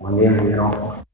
Buen día, ingeniero.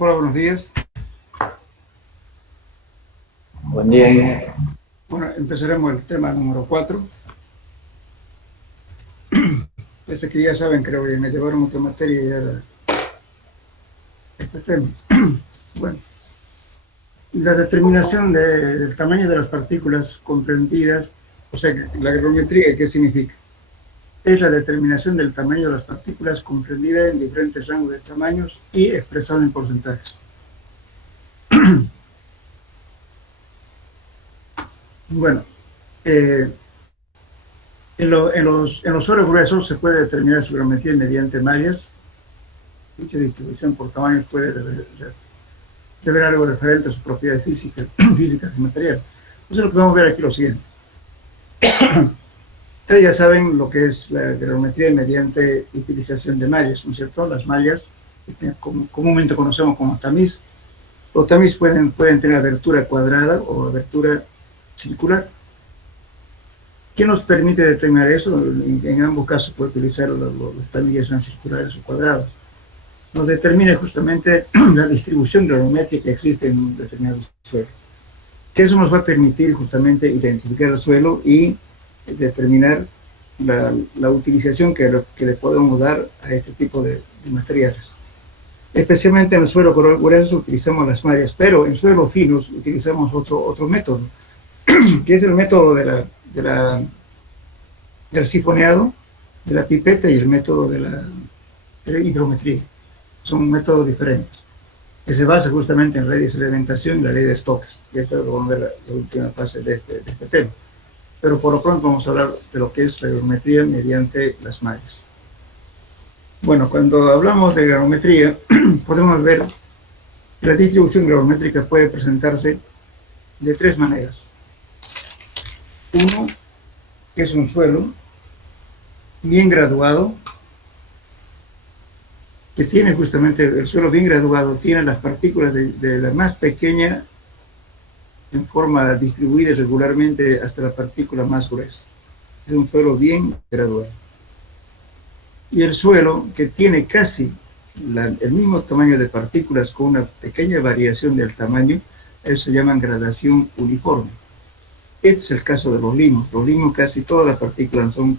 Hola, buenos días. Buen día, ingeniero. Bueno, empezaremos el tema número 4. Pese que ya saben, creo que me llevaron otra materia ya de este tema. Bueno, la determinación del tamaño de las partículas comprendidas, o sea, la gravimetría, ¿qué significa? Es la determinación del tamaño de las partículas comprendida en diferentes rangos de tamaños y expresado en porcentajes. Bueno, eh, en los suelos gruesos se puede determinar su gravimetría mediante mallas. Dicha distribución por tamaños puede ver algo referente a sus propiedades físicas y materiales. Entonces lo que vamos a ver aquí es lo siguiente. Ustedes ya saben lo que es la gravimetría mediante utilización de mallas, ¿no es cierto? Las mallas, que comúnmente conocemos como tamiz, o tamiz pueden tener abertura cuadrada o abertura circular. ¿Qué nos permite determinar eso? En ambos casos puede utilizar los tamillas sean circulares o cuadrados. Nos determina justamente la distribución gravimétrica que existe en un determinado suelo. Que eso nos va a permitir justamente identificar el suelo y determinar la utilización que le podemos dar a este tipo de materiales. Especialmente en el suelo grueso utilizamos las mallas, pero en suelos finos utilizamos otro método, que es el método del sifoneado, de la pipeta y el método de la hidrometría. Son métodos diferentes, que se basa justamente en ley de sedimentación y la ley de Stokes, que es la última fase de este tema. Pero por lo pronto vamos a hablar de lo que es la hidrometría mediante las mallas. Bueno, cuando hablamos de granulometría, podemos ver que la distribución granulométrica puede presentarse de tres maneras. Uno es un suelo bien graduado, que tiene justamente el suelo bien graduado, tiene las partículas de la más pequeña en forma distribuida regularmente hasta la partícula más gruesa. Es un suelo bien graduado. Y el suelo que tiene casi el mismo tamaño de partículas con una pequeña variación del tamaño, eso se llama gradación uniforme. Este es el caso de los limos. Los limos casi todas las partículas son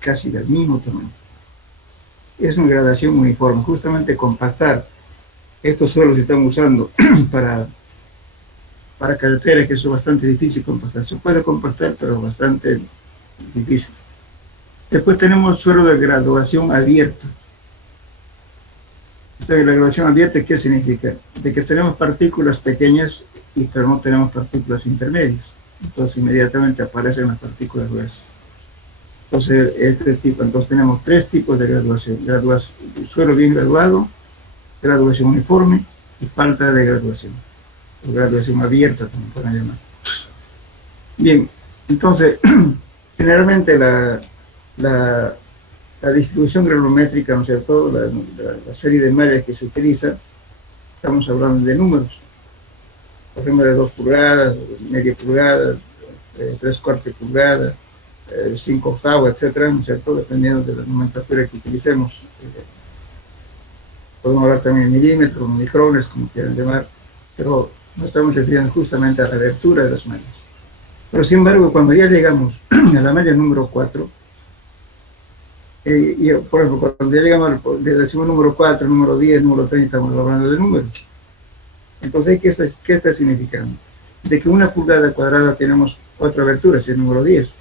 casi del mismo tamaño. Es una gradación uniforme. Justamente compactar estos suelos que estamos usando para carreteras, que eso es bastante difícil compactar. Se puede compactar, pero bastante difícil. Después tenemos suelo de graduación abierta. Entonces, la graduación abierta, ¿qué significa? De que tenemos partículas pequeñas, pero no tenemos partículas intermedias. Entonces, inmediatamente aparecen las partículas gruesas. Entonces tenemos tres tipos de graduación. Suelo bien graduado, graduación uniforme y falta de graduación. O graduación abierta, como pueden llamar. Bien, entonces, generalmente la distribución granulométrica, ¿no es cierto? La serie de mallas que se utiliza, estamos hablando de números. Por ejemplo, de 2 pulgadas, media pulgada, 3/4 pulgadas, 5 octavos, etcétera, ¿no es cierto? Dependiendo de la nomenclatura que utilicemos. Podemos hablar también de milímetros, micrones, como quieran llamar, pero nos estamos refiriendo justamente a la abertura de las mallas. Pero sin embargo, cuando ya llegamos a la malla número 4, por ejemplo, cuando ya llegamos decimos número 4, número 10, número 30, estamos hablando de números. Entonces, ¿qué está significando? De que una pulgada cuadrada tenemos 4 aberturas, si es número 10.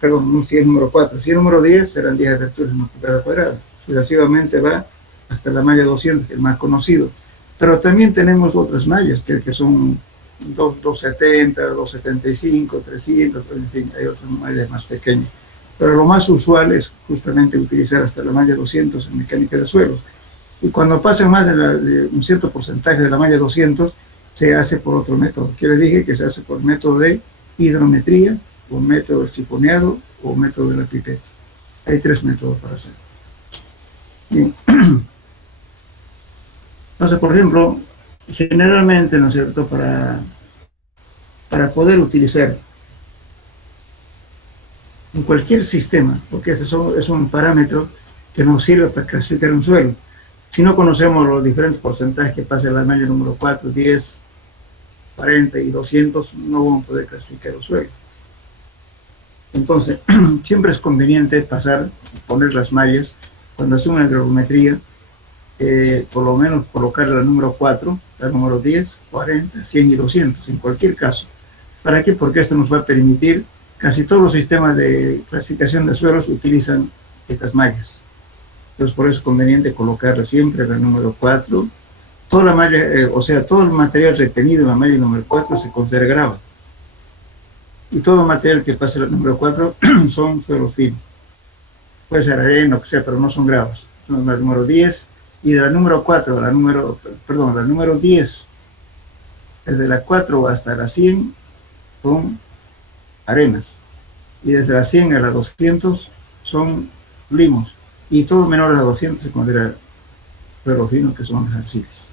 Perdón, si es número 4. Si es número 10, serán 10 aberturas en una pulgada cuadrada. Sucesivamente va hasta la malla 200, que es el más conocido. Pero también tenemos otras mallas, que son 270, 275, 300, en fin, hay otras mallas más pequeñas. Pero lo más usual es justamente utilizar hasta la malla 200 en mecánica de suelos. Y cuando pasa más de un cierto porcentaje de la malla 200, se hace por otro método. Que les dije que se hace por método de hidrometría, o método del sifoneado, o método de la pipeta. Hay 3 métodos para hacer. Bien. Entonces, por ejemplo, generalmente, ¿no es cierto?, para poder utilizar en cualquier sistema, porque este es un parámetro que nos sirve para clasificar un suelo. Si no conocemos los diferentes porcentajes que pasa en la malla número 4, 10, 40 y 200, no vamos a poder clasificar el suelo. Entonces, siempre es conveniente poner las mallas, cuando hacemos una granulometría, por lo menos colocar la número 4, la número 10, 40, 100 y 200, en cualquier caso. ¿Para qué? Porque esto nos va a permitir, casi todos los sistemas de clasificación de suelos utilizan estas mallas. Entonces, por eso es conveniente colocarla siempre la número 4. Toda la malla, todo el material retenido en la malla número 4 se considera grava. Y todo el material que pasa la número 4 son suelos finos. Puede ser arena, o que sea, pero no son gravas. Son la número 10 y de la número 4 la número 10, desde la 4 hasta la 100 son arenas. Y desde la 100 a la 200 son limos. Y todo menor a 200 se considera suelos finos, que son las arcillas.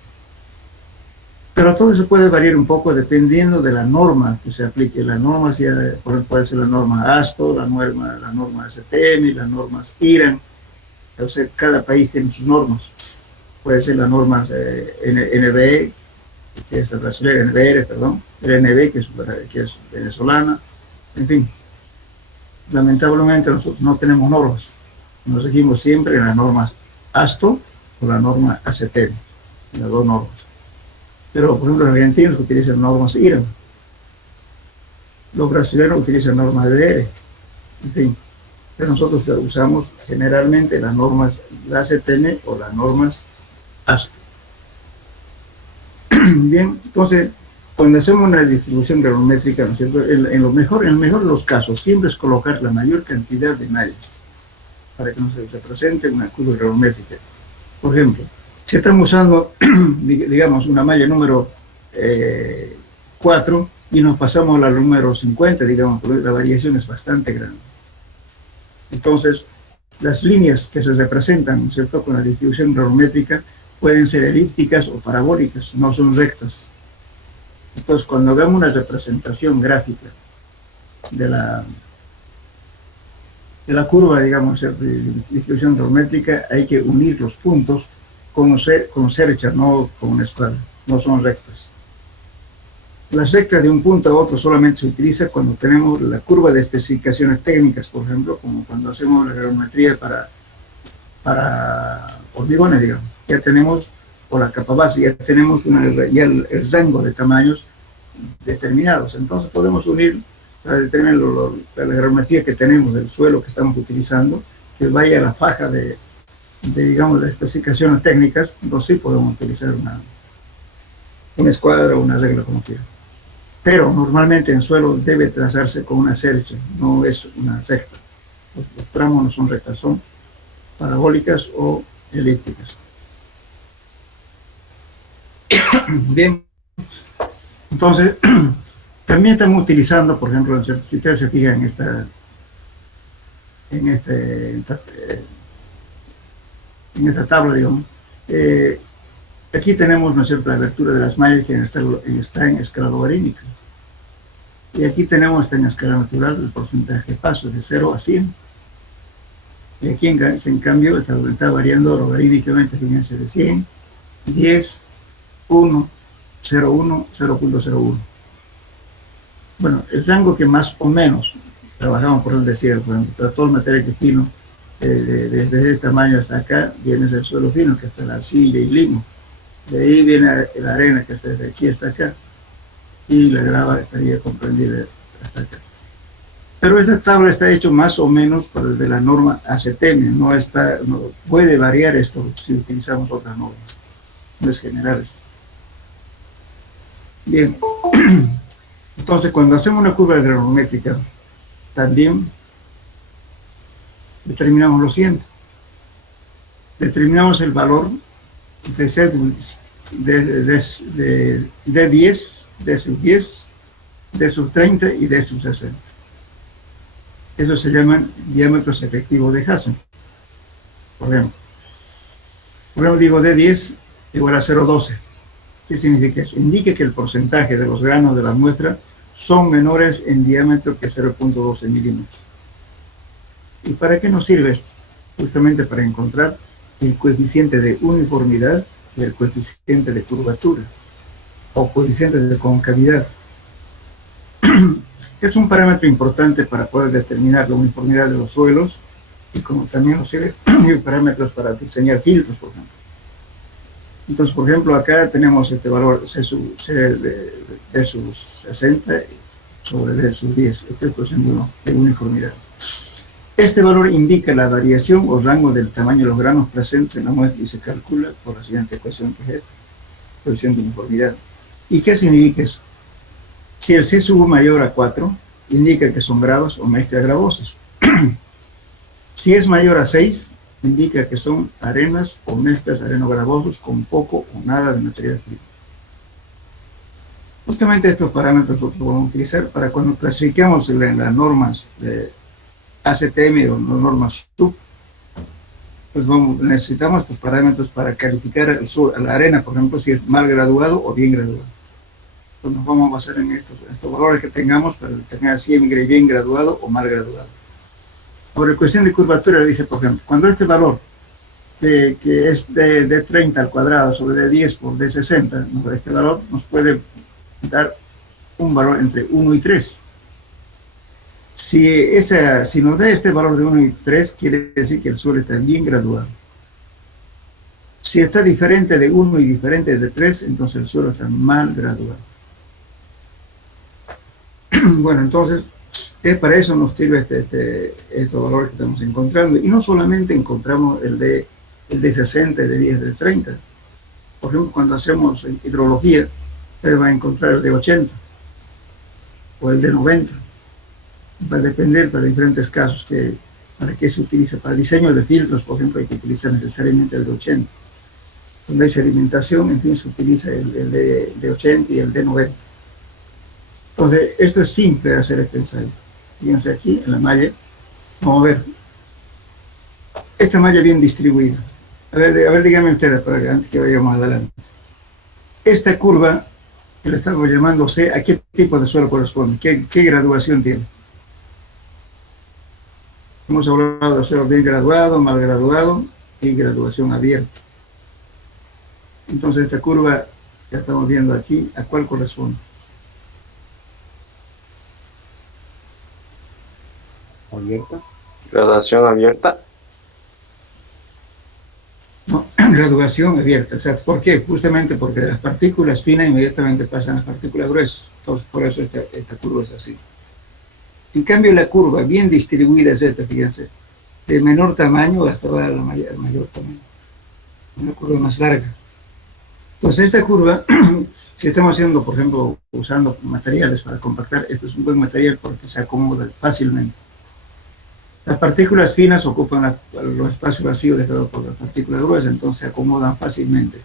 Pero todo eso puede variar un poco dependiendo de la norma que se aplique. La norma puede ser la norma ASTO, la norma STM, las normas IRAN. Entonces, cada país tiene sus normas. Puede ser la norma NBE, que es la brasileña, NBR, perdón, NB, que es venezolana, en fin. Lamentablemente nosotros no tenemos normas. Nos seguimos siempre en las normas ASTO, la norma ACTM, las dos normas. Pero, por ejemplo, los argentinos utilizan normas IRAM, los brasileños utilizan normas DDR, en fin. Pero nosotros usamos generalmente las normas de ACTM o las normas ASTO. Bien, entonces, cuando hacemos una distribución granulométrica, ¿no es cierto? En el mejor de los casos, siempre es colocar la mayor cantidad de mallas para que nos represente una curva granulométrica. Por ejemplo, si estamos usando, digamos, una malla número 4 y nos pasamos a la número 50, digamos, la variación es bastante grande. Entonces, las líneas que se representan, ¿no es cierto?, con la distribución granulométrica pueden ser elípticas o parabólicas, no son rectas. Entonces, cuando vemos una representación gráfica de la curva, digamos, de distribución granulométrica, hay que unir los puntos con cercha, no con una escuadra, no son rectas. Las rectas de un punto a otro solamente se utiliza cuando tenemos la curva de especificaciones técnicas, por ejemplo, como cuando hacemos la granulometría para hormigones, digamos. Ya tenemos, o la capa base, ya tenemos ya el rango de tamaños determinados. Entonces podemos unir para determinar la granulometría que tenemos del suelo que estamos utilizando, que vaya a la faja digamos, de especificaciones técnicas. Entonces sí podemos utilizar una escuadra o una regla, como quieran. Pero normalmente en suelo debe trazarse con una cercha, no es una recta. Los tramos no son rectas, son parabólicas o elípticas. Bien, entonces también estamos utilizando, por ejemplo, si ustedes se fijan en esta tabla, digamos, aquí tenemos, ¿no es cierto?, la abertura de las mallas que está en escala logarítmica. Y aquí tenemos, en escala natural, el porcentaje de pasos de 0 a 100. Y aquí, en cambio, está variando logarítmicamente, fíjense, de 100, 10, 1, 0,1, 0,01. Bueno, el rango que más o menos trabajamos, por decir, por ejemplo, todo el material que es fino, desde este tamaño hasta acá, viene el suelo fino, que está la arcilla y limo. De ahí viene la arena, que está desde aquí hasta acá, y la grava estaría comprendida hasta acá. Pero esta tabla está hecha más o menos de la norma ACTM, no puede variar esto si utilizamos otras normas, no es general esto. Bien, entonces cuando hacemos una curva granulométrica, también determinamos lo siguiente. Determinamos el valor de D10, D sub 10, D sub 30 y D sub 60. Eso se llaman diámetros efectivos de Hazen. Por ejemplo, digo D10 igual a 0,12. ¿Qué significa eso? Indica que el porcentaje de los granos de la muestra son menores en diámetro que 0,12 milímetros. ¿Y para qué nos sirve esto? Justamente para encontrar el coeficiente de uniformidad y el coeficiente de curvatura o coeficiente de concavidad. Es un parámetro importante para poder determinar la uniformidad de los suelos y como también nos sirve parámetros para diseñar filtros, por ejemplo. Entonces, por ejemplo, acá tenemos este valor C de sus 60 sobre D sub 10, este es el de uniformidad. Este valor indica la variación o rango del tamaño de los granos presentes en la muestra y se calcula por la siguiente ecuación, que es esta, coeficiente de uniformidad. ¿Y qué significa eso? Si el C sub mayor a 4, indica que son gravas o mezclas gravosas. Si es mayor a 6, indica que son arenas o mezclas areno-gravosos con poco o nada de material fino. Justamente estos parámetros nosotros vamos a utilizar para cuando clasificamos las normas de ACTM o normas SUB, pues necesitamos estos parámetros para calificar a la arena, por ejemplo, si es mal graduado o bien graduado. Entonces nos vamos a basar en estos valores que tengamos para determinar si es bien graduado o mal graduado. Ahora, la ecuación de curvatura dice, por ejemplo, cuando este valor que es de 30 al cuadrado sobre D10 por D60, este valor nos puede dar un valor entre 1 y 3. Si nos da este valor de 1 y 3, quiere decir que el suelo está bien graduado. Si está diferente de 1 y diferente de 3, entonces el suelo está mal graduado. Bueno, entonces, para eso nos sirve estos valores que estamos encontrando. Y no solamente encontramos el de 60, el de 10, el de 30. Por ejemplo, cuando hacemos hidrología, usted va a encontrar el de 80 o el de 90. Va a depender para diferentes casos para qué se utiliza. Para el diseño de filtros, por ejemplo, hay que utilizar necesariamente el de 80. Donde hay sedimentación, en fin, se utiliza el de 80 y el de 90. Entonces, esto es simple hacer este ensayo. Fíjense aquí en la malla. Vamos a ver. Esta malla bien distribuida. A ver, díganme ustedes para que antes que vayamos adelante. Esta curva, que le estamos llamando C, ¿a qué tipo de suelo corresponde? ¿Qué graduación tiene? Hemos hablado de suelo bien graduado, mal graduado y graduación abierta. Entonces, esta curva que estamos viendo aquí, ¿a cuál corresponde? Abierta. Graduación abierta. No, graduación abierta. O sea, ¿por qué? Justamente porque de las partículas finas inmediatamente pasan a las partículas gruesas. Entonces, por eso esta curva es así. En cambio, la curva bien distribuida es esta, fíjense. De menor tamaño hasta la mayor tamaño. Una curva más larga. Entonces, esta curva, si estamos haciendo, por ejemplo, usando materiales para compactar, esto es un buen material porque se acomoda fácilmente. Las partículas finas ocupan los espacios vacíos dejados por las partículas gruesas, entonces se acomodan fácilmente.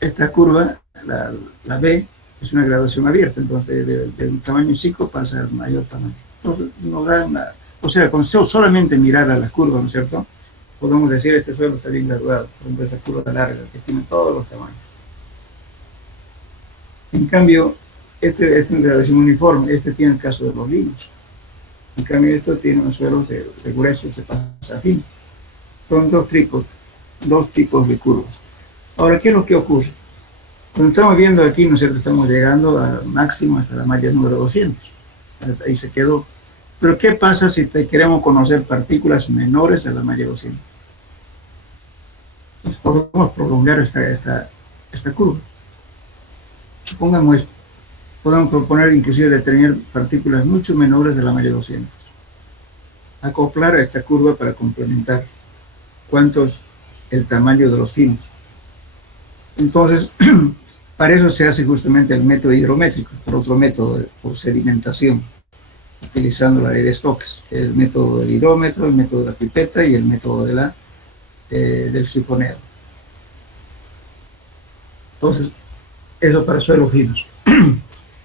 Esta curva, la B, es una graduación abierta, entonces de un tamaño chico pasa al mayor tamaño. Entonces nos da o sea, con solamente mirar a las curvas, ¿no es cierto? Podemos decir este suelo está bien graduado, por ejemplo, esa curva larga que tiene todos los tamaños. En cambio, este es una graduación uniforme, este tiene el caso de los linos. En cambio, esto tiene un suelo de grueso, se pasa fino. Son dos tipos de curvas. Ahora, ¿qué es lo que ocurre? Cuando estamos viendo aquí, ¿no es cierto? Estamos llegando al máximo hasta la malla número 200. Ahí se quedó. Pero, ¿qué pasa si queremos conocer partículas menores a la malla 200? Entonces, podemos prolongar esta curva. Supongamos esto. Podemos proponer inclusive de tener partículas mucho menores de la malla 200. Acoplar a esta curva para complementar cuánto es el tamaño de los finos. Entonces, para eso se hace justamente el método hidrométrico, por otro método, por sedimentación, utilizando la ley de Stokes, que es el método del hidrómetro, el método de la pipeta y el método del sifoneo. Entonces, eso para suelos finos.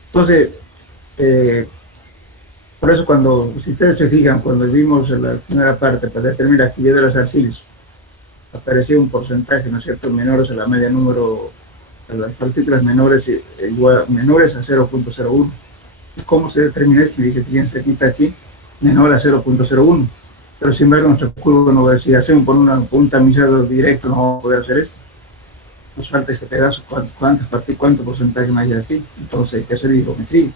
Entonces, por eso si ustedes se fijan, cuando vimos en la primera parte para determinar la actividad de las arcillas, aparecía un porcentaje, ¿no es cierto?, menores a la media número, a las partículas menores a 0.01. ¿Cómo se determina esto? Y que fíjense aquí, menor a 0.01. Pero sin embargo, nuestro curvo no va a decir, hacemos por un tamizado directo, no vamos a poder hacer esto. Nos falta este pedazo, cuánto porcentaje más hay aquí. Entonces hay que hacer hidrometría.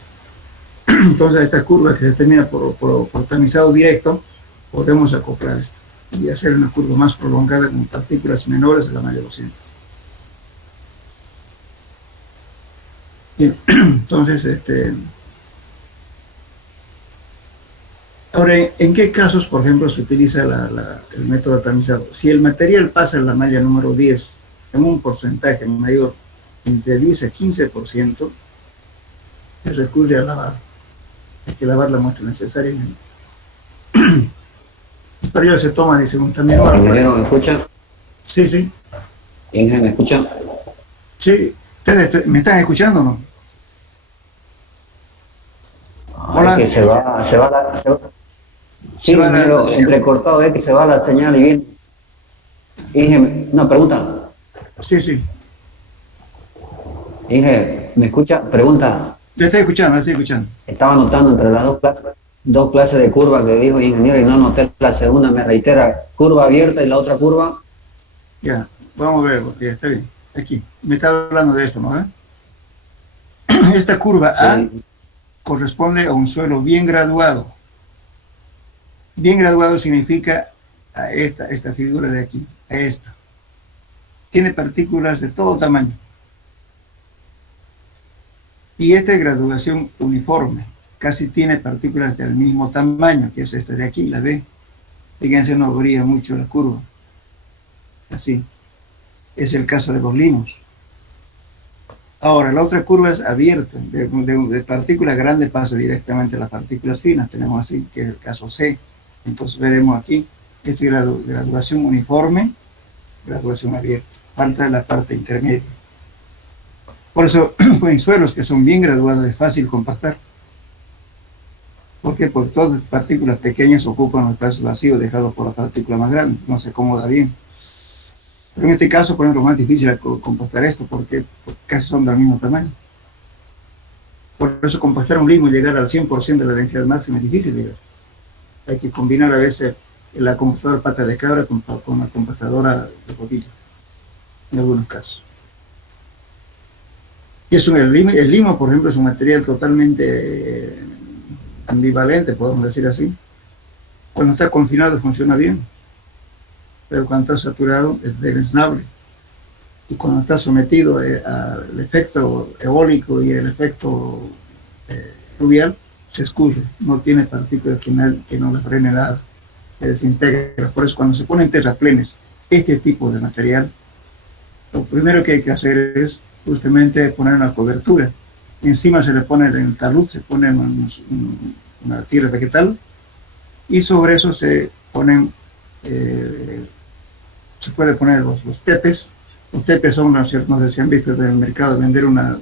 Entonces a esta curva que se determina por tamizado directo, podemos acoplar esto y hacer una curva más prolongada con partículas menores a la malla 200. Bien, entonces, ahora, ¿en qué casos, por ejemplo, se utiliza el método tamizado? Si el material pasa en la malla número 10 en un porcentaje mayor, entre 10 a 15%, se recurre a lavar. Hay que lavar la muestra necesariamente. Para ello se toma, dice, un tamizador. ¿Ingeniero me escucha? Sí, sí. ¿Ingeniero me escucha? Sí. ¿Ustedes me están escuchando o no? Hola. Es que se va sí, Se va la pero señal. entrecortado, es que se va la señal y bien. Inge, no, pregunta. Sí, sí. Inge, ¿me escucha? Pregunta. Le estoy escuchando. Estaba anotando entre las dos clases de curva que dijo el ingeniero y no anoté la segunda, me reitera, curva abierta y la otra curva. Ya, vamos a ver, porque está bien. Aquí, me está hablando de esto, ¿no? Esta curva A Sí. corresponde a un suelo bien graduado. Bien graduado significa a esta figura de aquí, a esta. Tiene partículas de todo tamaño. Y esta es graduación uniforme. Casi tiene partículas del mismo tamaño, que es esta de aquí, la B. Fíjense, no brilla mucho la curva. Así. Es el caso de los limos. Ahora, la otra curva es abierta. De partículas grandes pasa directamente a las partículas finas. Tenemos así, que es el caso C. Entonces veremos aquí, esta graduación uniforme, graduación abierta. Falta la parte intermedia. Por eso, en suelos que son bien graduados es fácil compactar. ¿Por qué? Porque todas las partículas pequeñas ocupan los espacios vacíos dejados por las partículas más grandes. No se acomoda bien. Pero en este caso, por ejemplo, es más difícil compactar esto porque casi son del mismo tamaño. Por eso compactar un limo y llegar al 100% de la densidad máxima es difícil llegar. Hay que combinar a veces la compactadora pata de cabra con la compactadora de boquilla, en algunos casos. Y eso, el limo, por ejemplo, es un material totalmente ambivalente, podemos decir así. Cuando está confinado funciona bien, pero cuando está saturado es deleznable. Y cuando está sometido al efecto eólico y el efecto fluvial, se escurre, no tiene partículas que no le frene nada, se desintegra. Por eso cuando se ponen terraplenes, este tipo de material, lo primero que hay que hacer es justamente poner una cobertura. Encima se le pone en el talud, se pone una tierra vegetal y sobre eso se ponen, se puede poner los tepes. Los tepes son, ¿no es cierto? No sé si han visto en el mercado vender unos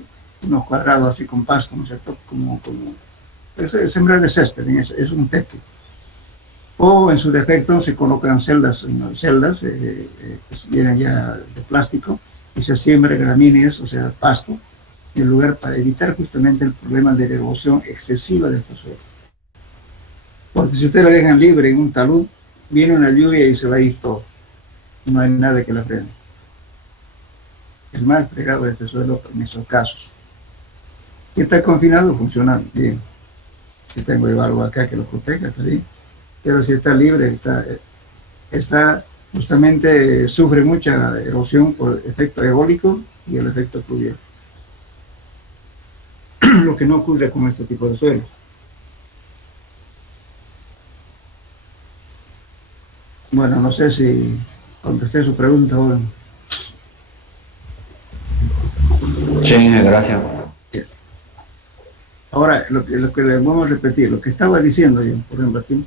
cuadrados así con pasto, ¿no es cierto? Es sembrar de césped, es un tepe. O en su defecto se colocan celdas que vienen ya de plástico y se siembra gramíneas, o sea, pasto, en lugar para evitar justamente el problema de erosión excesiva de estos suelos. Porque si ustedes lo dejan libre en un talud, viene una lluvia y se va a ir todo. No hay nada que la frene. El más fregado de este suelo en esos casos. Si está confinado, funciona bien. Si tengo algo acá que lo proteja, está bien. Pero si está libre, está justamente sufre mucha erosión por el efecto eólico y el efecto fluvial. Lo que no ocurre con este tipo de suelos. Bueno, no sé si contesté su pregunta ahora. Sí, gracias. Ahora, lo que le vamos a repetir, lo que estaba diciendo yo, por ejemplo, aquí,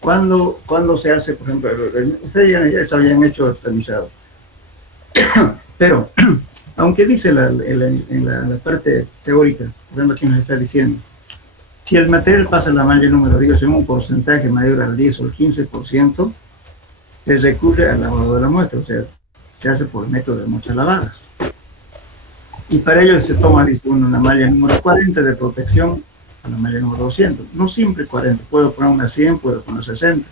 cuando se hace, por ejemplo, ustedes ya se habían hecho estabilizado, pero, aunque dice en la parte teórica, por ejemplo, aquí nos está diciendo, si el material pasa la malla número 10 en un porcentaje mayor al 10 o al 15%, se recurre al lavado de la muestra, o sea, se hace por el método de muchas lavadas. Y para ello se toma, dice uno, una malla número 40 de protección a la malla número 200. No siempre 40, puedo poner una 100, puedo poner 60,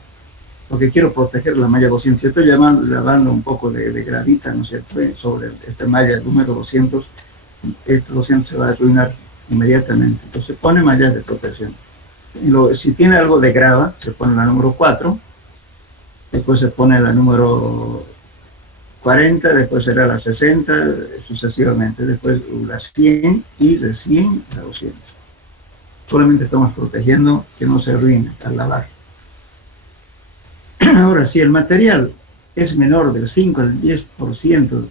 porque quiero proteger la malla 200. Si estoy lavando un poco de gravita, ¿no es cierto?, sobre esta malla número 200, este 200 se va a arruinar inmediatamente. Entonces se pone mallas de protección. Si tiene algo de grava, se pone la número 4, después se pone la número 40, después será la 60, sucesivamente, después la 100 y de 100 a 200. Solamente estamos protegiendo que no se arruine al lavar. Ahora, si el material es menor del 5 al 10%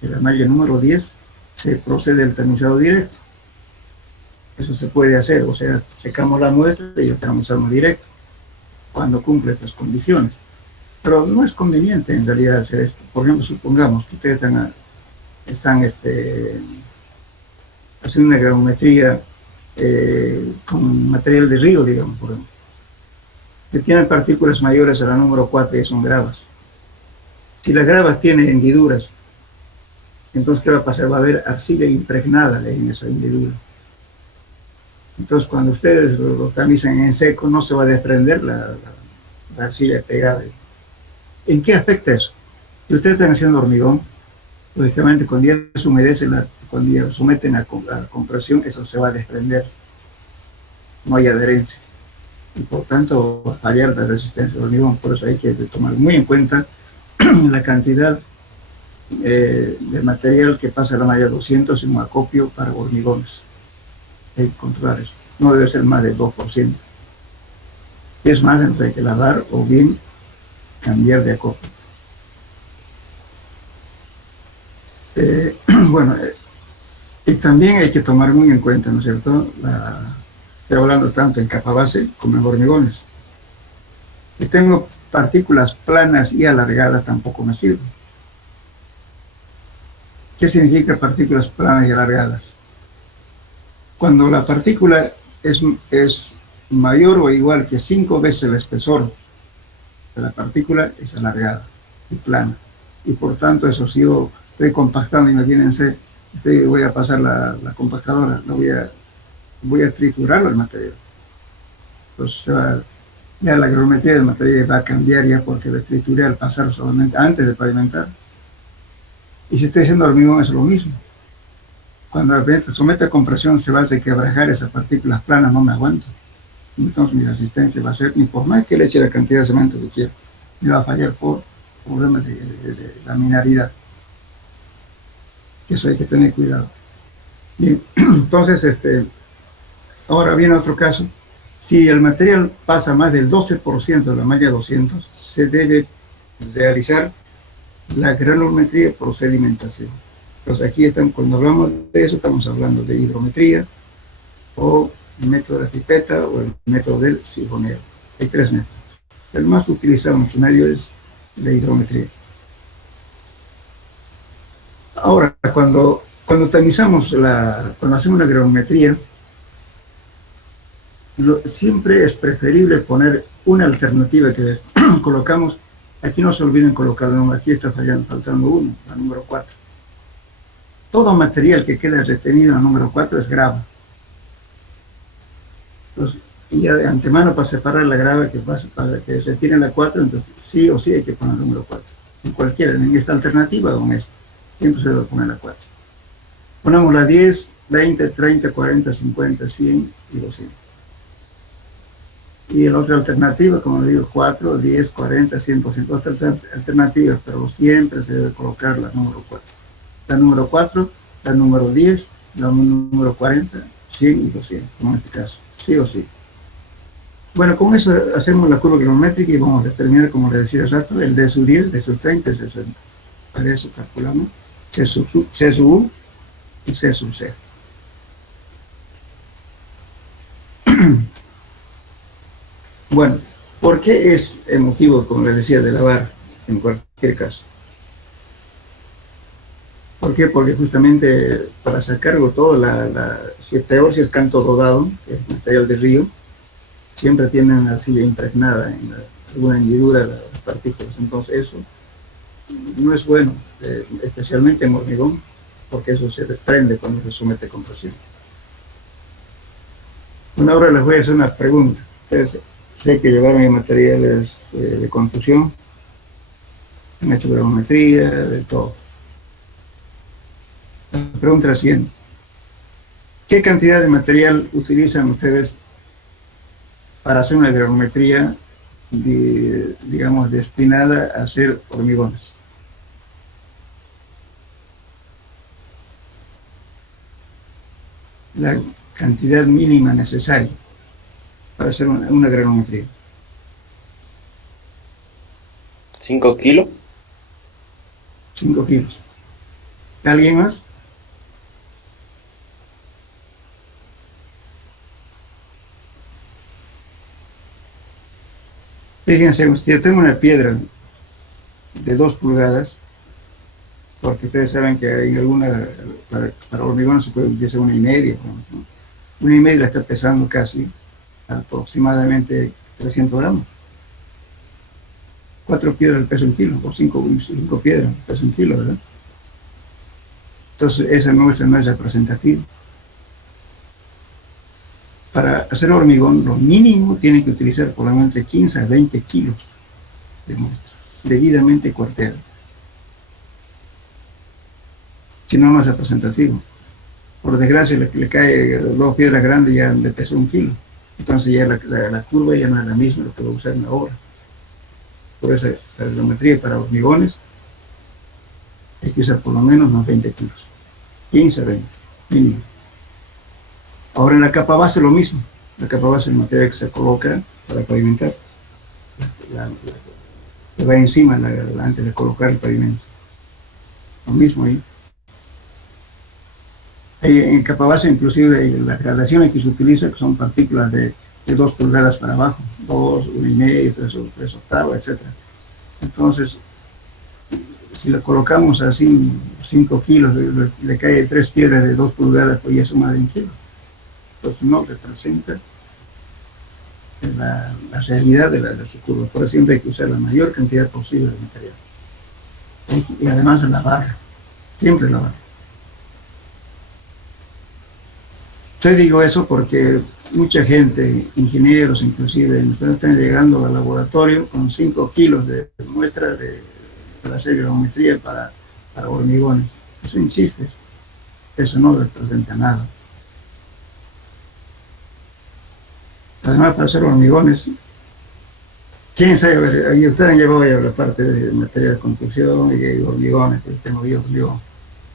de la malla número 10, se procede al tamizado directo. Eso se puede hacer, o sea, secamos la muestra y lo tamizamos directo, cuando cumple estas condiciones. Pero no es conveniente en realidad hacer esto. Por ejemplo, supongamos que ustedes están haciendo una granulometría con material de río, digamos, por ejemplo, que tienen partículas mayores a la número 4 y son gravas. Si las gravas tienen hendiduras, entonces ¿qué va a pasar? Va a haber arcilla impregnada en esa hendidura. Entonces cuando ustedes lo tamizan en seco, no se va a desprender la arcilla pegada. ¿En qué afecta eso? Si ustedes están haciendo hormigón, lógicamente cuando ya se humedece, cuando ya lo someten a compresión, eso se va a desprender. No hay adherencia. y por tanto va a fallar la resistencia al hormigón. Por eso hay que tomar muy en cuenta la cantidad de material que pasa a la malla 200 en un acopio para hormigones. Hay que controlar eso. No debe ser más del 2%. Y es más, entonces hay que lavar o bien cambiar de acopio. Bueno, y también hay que tomar muy en cuenta, ¿no es cierto? Estoy hablando tanto en capa base como en hormigones. Si tengo partículas planas y alargadas, tampoco me sirve. ¿Qué significa partículas planas y alargadas? Cuando la partícula es mayor o igual que 5 veces el espesor de la partícula, es alargada y plana. Y por tanto, eso si yo estoy compactando, imagínense, voy a pasar la compactadora, voy a triturar el material. Entonces ya la geometría del material va a cambiar ya porque lo trituré al pasar solamente antes de pavimentar. Y si estoy haciendo hormigón es lo mismo. Cuando se somete a compresión se va a requebrajar esas partículas planas, no me aguanto. Entonces mi resistencia va a ser, ni por más que le eche la cantidad de cemento que quiera, me va a fallar por problemas de laminaridad. Eso hay que tener cuidado. Bien, entonces, ahora viene otro caso. Si el material pasa más del 12% de la malla 200, se debe realizar la granulometría por sedimentación. Entonces aquí cuando hablamos de eso, estamos hablando de hidrometría o el método de la pipeta o el método del sifoneo. Hay 3 métodos. El más utilizado en nuestro medio es la hidrometría. Ahora, cuando tamizamos, cuando hacemos la granulometría, siempre es preferible poner una alternativa que les colocamos. Aquí no se olviden colocar, aquí está faltando uno, la número 4. Todo material que queda retenido en la número 4 es grava. Entonces, y ya de antemano, para separar la grava para que se tire la 4, entonces sí o sí hay que poner el número 4. En cualquiera, en esta alternativa o en esta, siempre se debe poner la 4. Ponemos la 10, 20, 30, 40, 50, 100 y 200. Y la otra alternativa, como le digo, 4, 10, 40, 100, 200, otras alternativas, pero siempre se debe colocar la número 4. La número 4, la número 10, la número 40, 100 y 200, como en este caso, sí o sí. Bueno, con eso hacemos la curva granulométrica y vamos a determinar, como les decía hace rato, el D sub 10, D sub 30 y 60. Para eso calculamos C sub U y C sub C. Bueno, ¿por qué es el motivo, como les decía, de lavar en cualquier caso? ¿Por qué? Porque justamente para sacarlo todo, si es peor si es canto rodado, que es material de río, siempre tienen la arcilla impregnada en alguna hendidura de las partículas. Entonces eso no es bueno, especialmente en hormigón, porque eso se desprende cuando se somete a compresión. Bueno, ahora les voy a hacer una pregunta. Ustedes sé que llevaron materiales de construcción, han hecho granulometría, de todo. La pregunta es la siguiente: ¿qué cantidad de material utilizan ustedes para hacer una granulometría, digamos, destinada a hacer hormigones? La cantidad mínima necesaria para hacer una granulometría. 5 kilos. 5 kilos. ¿Alguien más? Fíjense, si yo tengo una piedra de 2 pulgadas, porque ustedes saben que hay alguna, para hormigón se puede utilizar 1,5, ¿no? 1,5 la está pesando casi aproximadamente 300 gramos. 4 piedras pesan 1 kilo, o 5 piedras pesan 1 kilo, ¿verdad? Entonces esa muestra no es representativa. Para hacer hormigón, lo mínimo tiene que utilizar por lo menos entre 15 a 20 kilos de muestra, debidamente cuarteada. Si no, no es representativo. Por desgracia, le cae 2 piedras grandes y ya le pesa 1 kilo. Entonces ya la curva ya no es la misma lo que va a usar en la obra. Por eso la geometría para hormigones hay que usar por lo menos unos 20 kilos. 15 a 20, mínimo. Ahora en la capa base lo mismo. La capa base es el material que se coloca para pavimentar. Que va encima antes de colocar el pavimento. Lo mismo ahí. En capa base inclusive las gradaciones que se utilizan, que son partículas de 2 pulgadas para abajo, 2, 1,5, 3 octavos, etc. Entonces, si lo colocamos así 5 kilos, le cae 3 piedras de 2 pulgadas, pues ya suma de 1 kilo. Entonces no representa la realidad de la curva. Por eso siempre hay que usar la mayor cantidad posible de material. Y además lavar, siempre lavar. Yo digo eso porque mucha gente, ingenieros inclusive, están llegando al laboratorio con 5 kilos de muestra para hacer geometría para hormigones. Eso insiste, eso no representa nada. Además, para hacer hormigones, ¿quién sabe? Ahí ustedes han llevado ya la parte de material de construcción y hormigones, que tengo yo hormigón.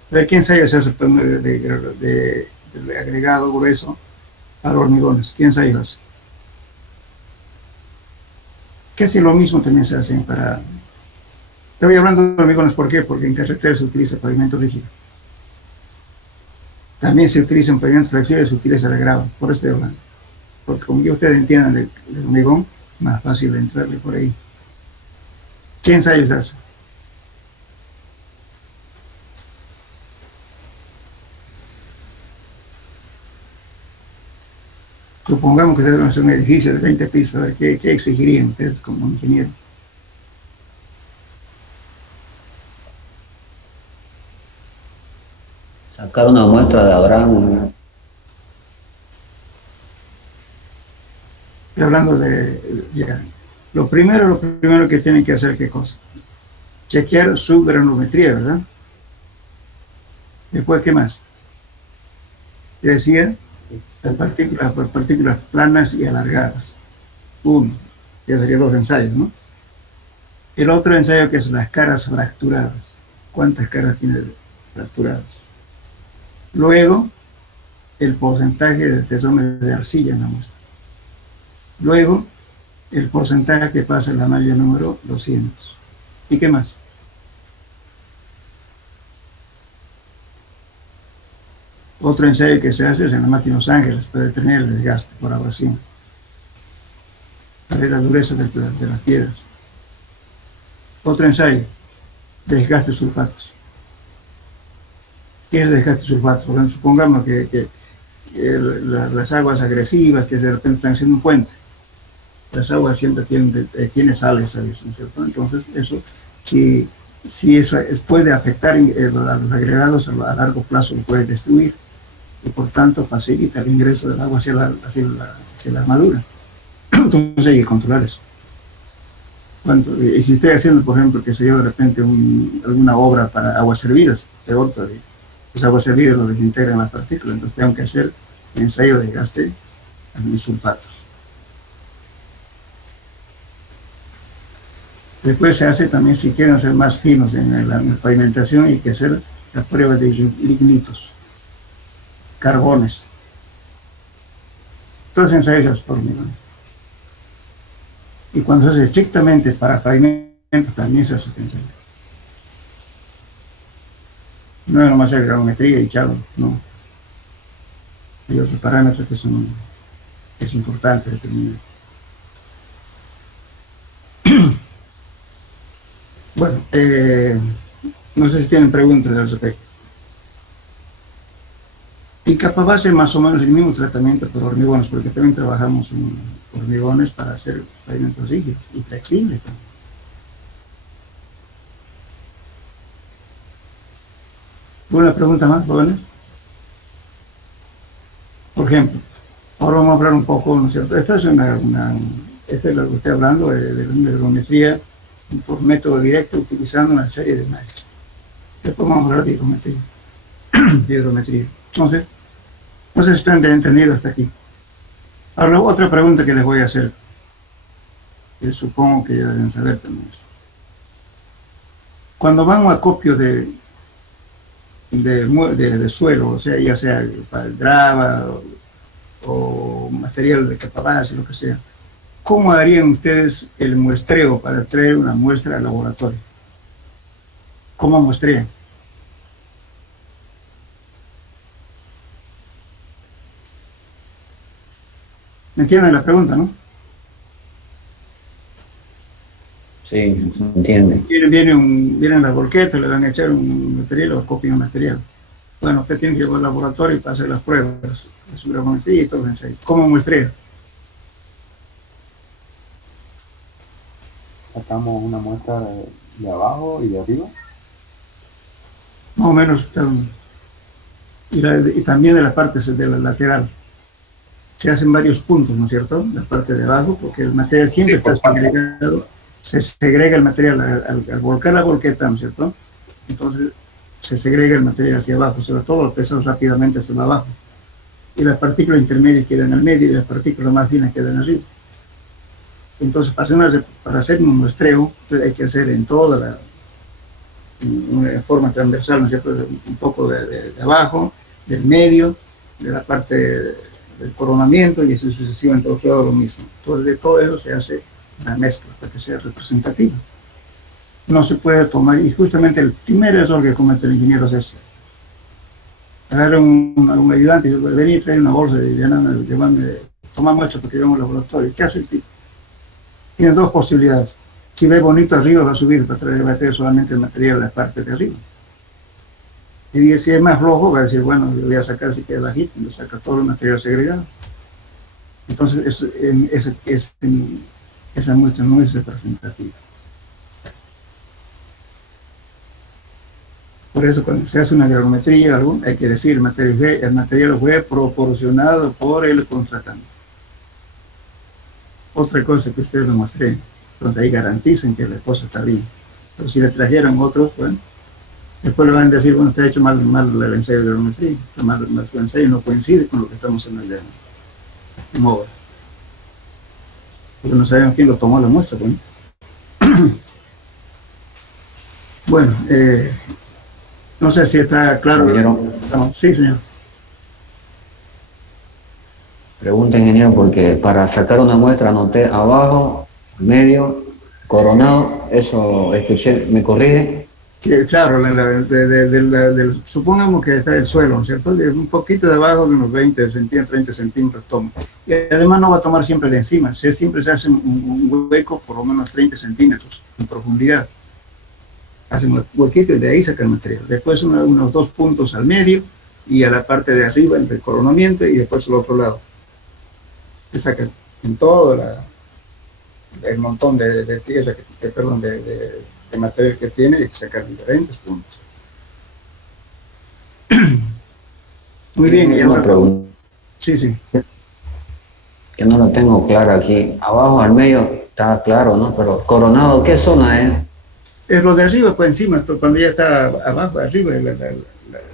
Pero ¿quién sabe hacer de agregado grueso para hormigones? ¿Quién sabe hacer? Casi lo mismo también se hace para... Estoy hablando de hormigones, ¿por qué? Porque en carretera se utiliza pavimento rígido. También se utiliza en pavimento flexible, se utiliza el agrado. Por eso estoy hablando. Porque como ya ustedes entiendan de hormigón, más fácil de entrarle por ahí. ¿Quién sabe eso? Supongamos que ustedes van a hacer un edificio de 20 pisos, a ver, ¿qué exigirían ustedes como ingenieros? Sacar una muestra de Abraham. Estoy hablando de... Ya. Lo primero que tienen que hacer, ¿qué cosa? Chequear su granometría, ¿verdad? Después, ¿qué más? Yo decía, las partículas planas y alargadas. Uno, ya sería 2 ensayos, ¿no? El otro ensayo que es las caras fracturadas. ¿Cuántas caras tiene fracturadas? Luego, el porcentaje de tesones de arcilla en la muestra. Luego, el porcentaje que pasa en la malla número 200. ¿Y qué más? Otro ensayo que se hace es en la máquina Los Ángeles para detener el desgaste por abrasión, para ver la dureza de las piedras. Otro ensayo, desgaste de sulfatos. ¿Qué es el desgaste de sulfatos? Por ejemplo, supongamos que las aguas agresivas que de repente están haciendo un puente, las aguas siempre tienen sales, ¿no es cierto? Entonces, eso, si eso puede afectar a los agregados a largo plazo, lo puede destruir y por tanto facilita el ingreso del agua hacia la armadura. Entonces hay que controlar eso. Y si estoy haciendo, por ejemplo, que se yo de repente alguna obra para aguas servidas, peor todavía. Las aguas servidas lo desintegran las partículas, entonces tengo que hacer ensayo de desgaste a mis sulfatos. Después se hace también, si quieren ser más finos en la pavimentación, hay que hacer la prueba de lignitos, carbones. Todos ensayos por mí, ¿no? Y cuando se hace estrictamente para pavimento, también se hace ensayo. No es nomás hacer granulometría y chavo, no. Hay otros parámetros que es importante determinar. Bueno, no sé si tienen preguntas al respecto. En capa base más o menos el mismo tratamiento por hormigones, porque también trabajamos en hormigones para hacer pavimentos rígidos y flexibles también. ¿Alguna pregunta más, jóvenes? Por ejemplo, ahora vamos a hablar un poco, ¿no es cierto? Esta es lo que estoy hablando de la geometría por método directo utilizando una serie de mallas. Después vamos a hablar de hidrometría. Entonces, no sé si están entendidos hasta aquí. Ahora, otra pregunta que les voy a hacer, que supongo que ya deben saber también. Cuando van a un acopio de suelo, o sea, ya sea para el grava o material de capabase, lo que sea, ¿cómo harían ustedes el muestreo para traer una muestra al laboratorio? ¿Cómo muestrean? ¿Me entienden la pregunta, no? Sí, se entiende. Vienen las volquetas, le van a echar un material o copian un material. Bueno, usted tiene que ir al laboratorio para hacer las pruebas de su grafometría y todo eso. ¿Cómo muestrea? Sacamos una muestra de abajo y de arriba. Más o menos, y también de las partes de la lateral. Se hacen varios puntos, ¿no es cierto? La parte de abajo, porque el material siempre Sí, por está parte. segregado, se segrega el material al volcar la volqueta, ¿no es cierto? Entonces se segrega el material hacia abajo, sobre todo los pesados rápidamente hacia abajo. Y las partículas intermedias quedan al medio y las partículas más finas quedan arriba. Entonces, para hacer un muestreo, hay que hacer en toda una forma transversal, ¿no es cierto? Un poco de abajo, del medio, de la parte del coronamiento y así sucesivamente, todo lo mismo. Entonces, de todo eso se hace una mezcla para que sea representativa. No se puede tomar, y justamente el primer error que comete el ingeniero es eso. Agarra un ayudante y dice, vení, trae una bolsa y llévame, toma mucho porque llevamos al laboratorio. ¿Qué hace el tipo? Tiene dos posibilidades. Si ve bonito arriba, va a subir para traer solamente el material de la parte de arriba. Y si es más flojo, va a decir, bueno, yo voy a sacar si queda bajito, me saca todo el material segregado. Entonces, esa muestra no es representativa. Por eso, cuando se hace una grafometría, hay que decir, el material fue proporcionado por el contratante. Otra cosa que ustedes lo mostré, entonces ahí garantizan que la cosa está bien. Pero si le trajeron otros, bueno, después le van a decir, bueno, usted ha hecho mal el ensayo de grafometría, su ensayo no coincide con lo que estamos haciendo en obra. Porque no sabemos quién lo tomó la muestra, pues. Bueno, no sé si está claro. Ingeniero, Sí, señor. pregunta, ingeniero, porque para sacar una muestra anoté abajo, medio, coronado, eso escuché, ¿me corrige? Sí, claro, supongamos que está el suelo, ¿no es cierto? De un poquito de abajo, de unos 20 centímetros, 30 centímetros toma. Y además no va a tomar siempre de encima, siempre se hace un hueco por lo menos 30 centímetros en profundidad. Hacen un huequito y de ahí saca el material. Después unos 2 puntos al medio y a la parte de arriba, entre el coronamiento y después al otro lado. Se saca en todo el montón de tierra, perdón, de material que tiene y sacar diferentes puntos. Muy bien, y Una ahora, pregunta sí. que no la tengo clara aquí. Abajo, al medio, está claro, ¿no? Pero coronado, ¿qué zona es? Es lo de arriba, pues encima, pero cuando ya está abajo, arriba,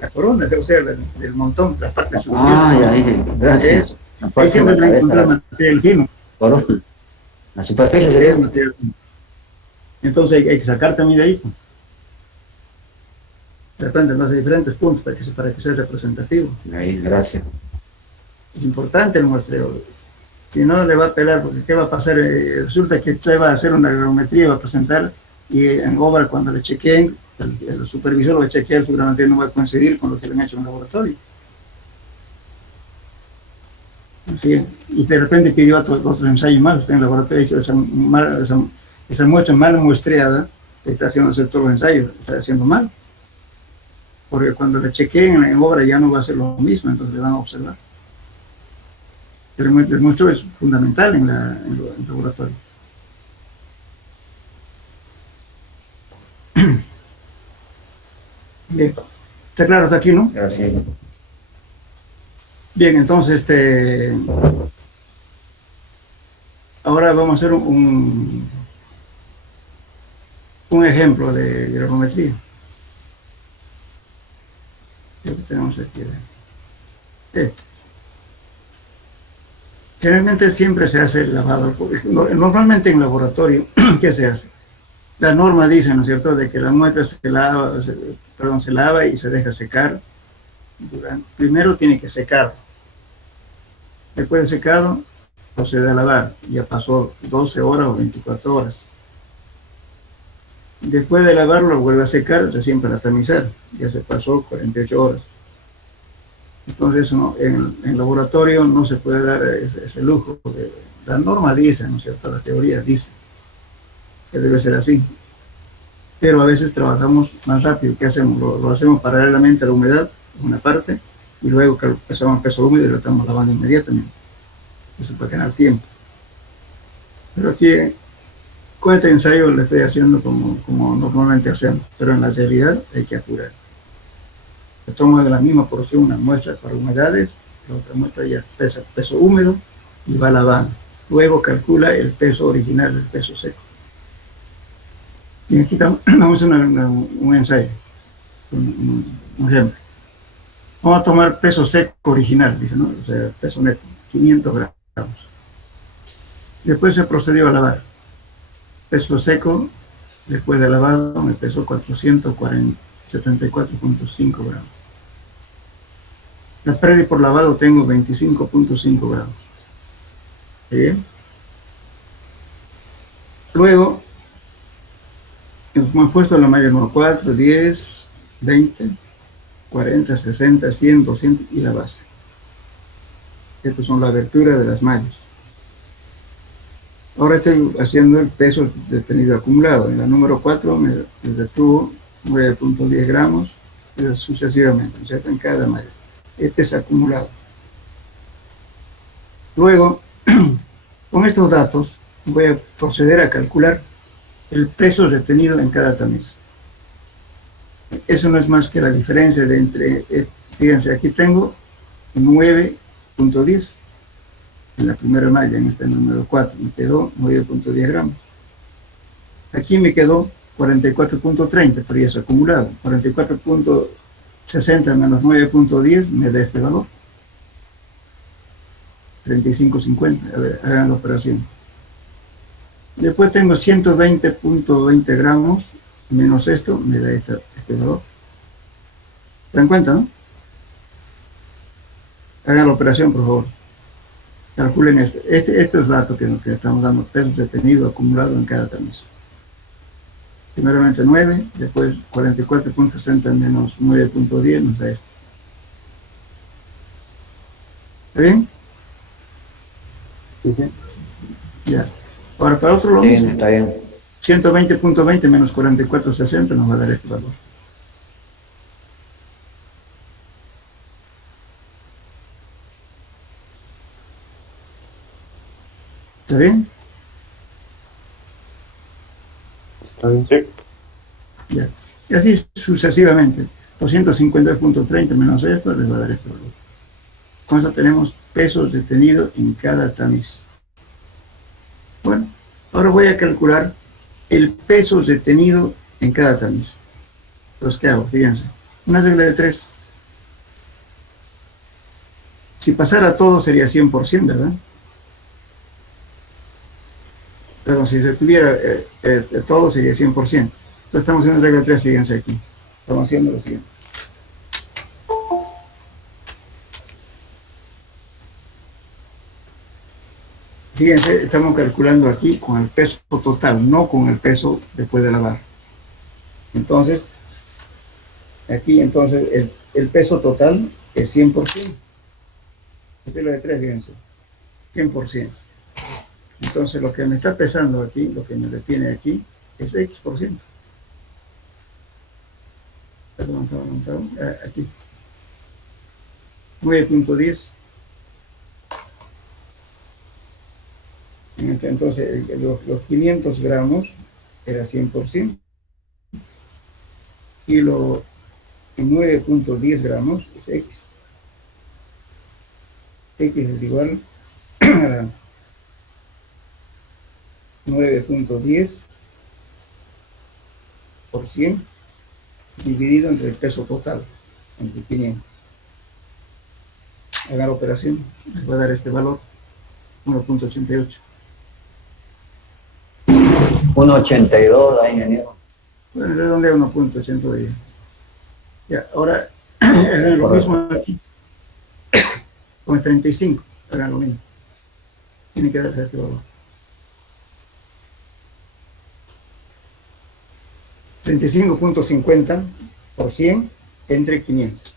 la corona, o sea, el montón, las partes superiores. Ah, ya dije, gracias. La Ahí parte de siempre la va a cabeza, encontrar la material fino. corona. La superficie sería. Material fino. Entonces hay que sacar también de ahí. Pues. De repente, no sé, diferentes puntos para que sea representativo. Ahí, gracias. Es importante el muestreo. Si no, le va a pelar, porque ¿qué va a pasar? Resulta que usted va a hacer una grafometría, va a presentar, y en obra, cuando le chequeen, el supervisor lo va a chequear, su grafometría no va a coincidir con lo que le han hecho en el laboratorio. ¿Sí? Y de repente pidió otro ensayo más, usted en el laboratorio hizo esa muestra mal muestreada, está haciendo hacer todos los ensayos, está haciendo mal. Porque cuando le chequeen en obra ya no va a ser lo mismo, entonces le van a observar. El muestreo es fundamental en el laboratorio. Bien, está claro hasta aquí, ¿no? Gracias. Bien, entonces, ahora vamos a hacer un ejemplo de grafometría. Lo que tenemos aquí. Generalmente siempre se hace el lavado. Normalmente en laboratorio, ¿qué se hace? La norma dice, ¿no es cierto?, de que la muestra se lava y se deja secar. Primero tiene que secar. Después de secado, procede a lavar. Ya pasó 12 horas o 24 horas. Después de lavarlo, vuelve a secar, recién para tamizar. Ya se pasó 48 horas. Entonces, no, en laboratorio no se puede dar ese lujo. La norma dice, ¿no es cierto?, la teoría dice que debe ser así. Pero a veces trabajamos más rápido. ¿Qué hacemos? Lo hacemos paralelamente a la humedad, una parte, y luego que pasamos peso húmedo y lo estamos lavando inmediatamente. Eso para ganar tiempo. Pero aquí, con este ensayo lo estoy haciendo como normalmente hacemos, pero en la realidad hay que apurar. Se toma de la misma porción una muestra para humedades, la otra muestra ya pesa peso húmedo y va lavando. Luego calcula el peso original, el peso seco. Y aquí vamos a hacer un ensayo, un ejemplo. Vamos a tomar peso seco original, dice, ¿no? O sea, peso neto, 500 gramos. Después se procedió a lavar. Peso seco, después de lavado, me pesó 474.5 gramos. La pérdida por lavado tengo 25.5 gramos. ¿Bien? Luego, hemos puesto la malla número 4, 10, 20, 40, 60, 100, 200 y la base. Estas son las aberturas de las mallas. Ahora estoy haciendo el peso detenido acumulado. En la número 4 me detuvo 9.10 gramos sucesivamente, ¿cierto?, en cada malla. Este es acumulado. Luego, con estos datos, voy a proceder a calcular el peso retenido en cada tamiz. Eso no es más que la diferencia de entre, fíjense, aquí tengo 9.10 en la primera malla, en este número 4, me quedó 9.10 gramos. Aquí me quedó 44.30, pero ya es acumulado. 44.60 menos 9.10 me da este valor. 35.50, a ver, hagan la operación. Después tengo 120.20 gramos, menos esto, me da este valor. ¿Se dan cuenta, no? Hagan la operación, por favor. Calculen estos datos que estamos dando, pesos detenidos acumulados en cada tamiz. Primeramente 9, después 44.60 menos 9.10 nos da esto. ¿Está bien? Sí, sí. Ya. Ahora, para otro lo Bien, mismo. está bien. 120.20 menos 44.60 nos va a dar este valor. ¿Está bien? Está bien. Sí. Ya. Y así sucesivamente. 250.30 menos esto les va a dar este valor. Con eso tenemos pesos detenidos en cada tamiz. Bueno, ahora voy a calcular el peso retenido en cada tamiz. Entonces, ¿qué hago? Fíjense. Una regla de 3. Si pasara todo sería 100%, ¿verdad? Perdón, si se tuviera todo sería 100%. Entonces estamos haciendo regla de 3, fíjense aquí. Estamos haciendo lo siguiente. Fíjense, estamos calculando aquí con el peso total, no con el peso después de lavar. Entonces, aquí entonces el peso total es 100%. Es la de 3, fíjense. 100%. Entonces lo que me está pesando aquí, lo que me detiene aquí, es X%. Perdón, aquí. 9.10. Entonces los 500 gramos era 100% y los 9.10 gramos es X. X es igual a 9.10% dividido entre el peso total, entre 500. Hagan la operación, les va a dar este valor. 1.88. 1,82 da, ingeniero. Bueno, redondea 1.80. Ya, ahora hagan lo mismo aquí. Con el 35, hagan lo mismo. Tiene que darse este valor. 35.50 por 100 entre 500.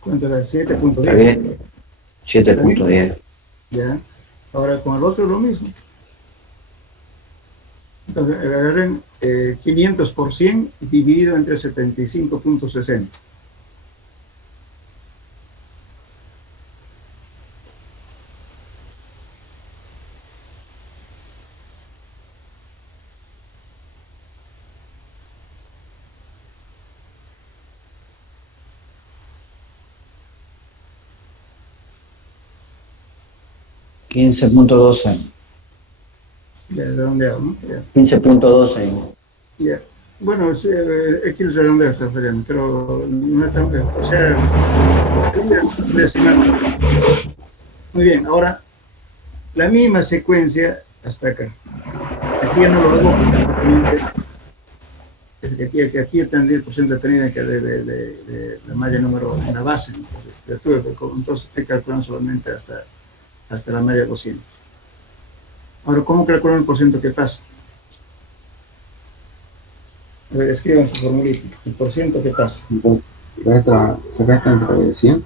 ¿Cuánto era? Está 7.10. bien. 7,10. Ya. Ahora con el otro lo mismo. Entonces agarren 500 por 100 dividido entre 75.60. $15.12. Ya redondeado, ¿no? Ya. 15.12. Ya. Bueno, sí, aquí el redondeo está fallando, pero no es tan, o sea, es decimal. Muy bien, ahora la misma secuencia hasta acá. Aquí ya no lo hago porque aquí está el 10% de tenida que de la malla número en la base. Entonces estoy calculando solamente hasta la malla 200. Ahora, ¿cómo calculan el porcentaje que pasa? A ver, escriban su formulita. El porcentaje que pasa. Se resta entre 100.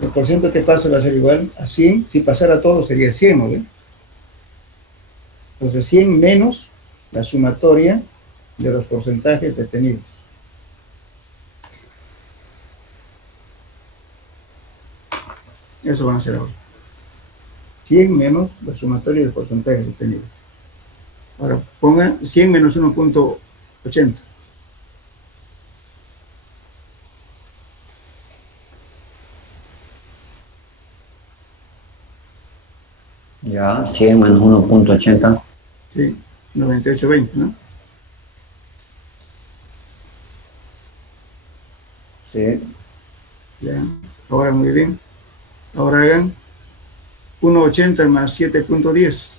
El porcentaje que pasa va a ser igual a 100. Si pasara todo sería 100, ¿no? Entonces 100 menos la sumatoria de los porcentajes detenidos. Eso van a ser ahora. 100 menos la sumatoria de porcentajes detenidos. Ahora pongan 100 menos 1.80. Ya, 100 menos 1.80. Sí, 98.20, ¿no? Sí. Ya. Ahora muy bien. Ahora hagan 1.80 más 7.10.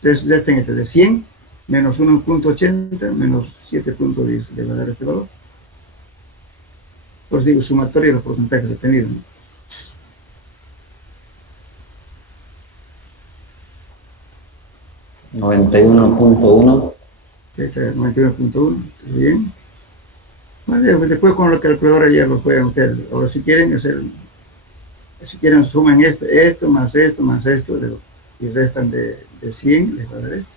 Entonces ya tengo este de 100 menos 1.80 menos 7.10. Le va a dar este valor. Pues digo, sumatoria de los porcentajes detenidos, ¿no? $91.1. Sí, 91.1. Bien. Bueno, después con la calculadora ya lo pueden ustedes. Ahora si quieren hacer, si quieren sumen esto más esto más esto y restan de 100, les va a dar esto.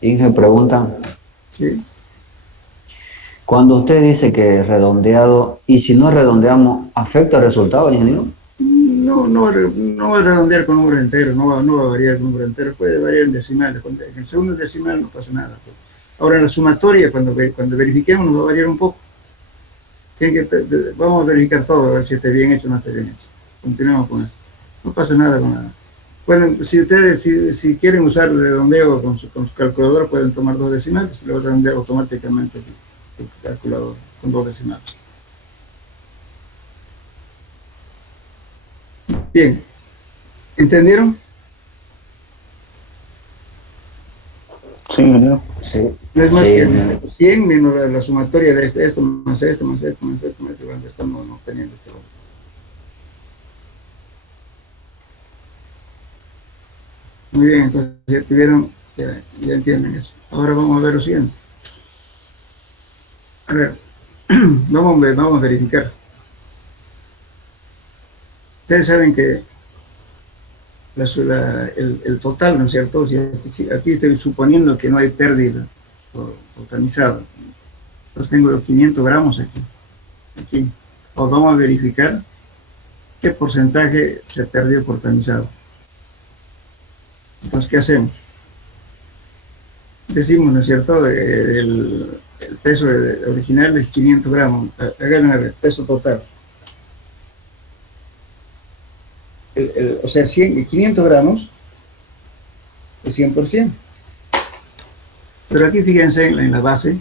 Inge pregunta, ¿Sí? cuando usted dice que es redondeado, y si no redondeamos, ¿afecta el resultado, ingeniero? No va a redondear con números enteros, no va a variar con números enteros, puede variar en decimales. En el segundo decimal no pasa nada. Ahora en la sumatoria, cuando verifiquemos, nos va a variar un poco. Vamos a verificar todo, a ver si está bien hecho o no está bien hecho. Continuemos con eso. No pasa nada con nada. Bueno, si ustedes si quieren usar el redondeo con su calculadora, pueden tomar 2 decimales y luego redondear automáticamente el calculador con 2 decimales. Bien, ¿entendieron? Sí, ingeniero. Sí. No es más Sí, que ingeniero. 100 menos la sumatoria de esto más esto más esto más esto más esto, más estamos obteniendo este valor. Muy bien, entonces ya tuvieron, ya entienden eso. Ahora vamos a ver lo siguiente. A ver, vamos a verificar. Ustedes saben que el total, ¿no es cierto? Si aquí estoy suponiendo que no hay pérdida por tamizado. Entonces tengo los 500 gramos aquí. Pues vamos a verificar qué porcentaje se perdió por tamizado. Entonces, ¿qué hacemos? Decimos, ¿no es cierto? El peso original es 500 gramos. Hagan el peso total. O sea, 100 y 500 gramos es 100%. Pero aquí fíjense en la base,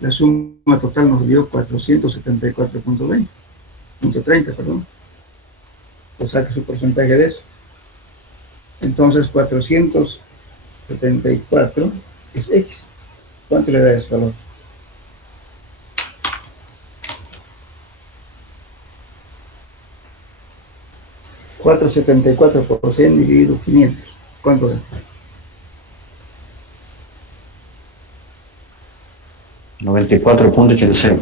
la suma total nos dio 474.30, perdón. O saque su porcentaje de eso. Entonces 474 es X. ¿Cuánto le da ese valor? $4.74 dividido 500. ¿Cuánto da? 94.86.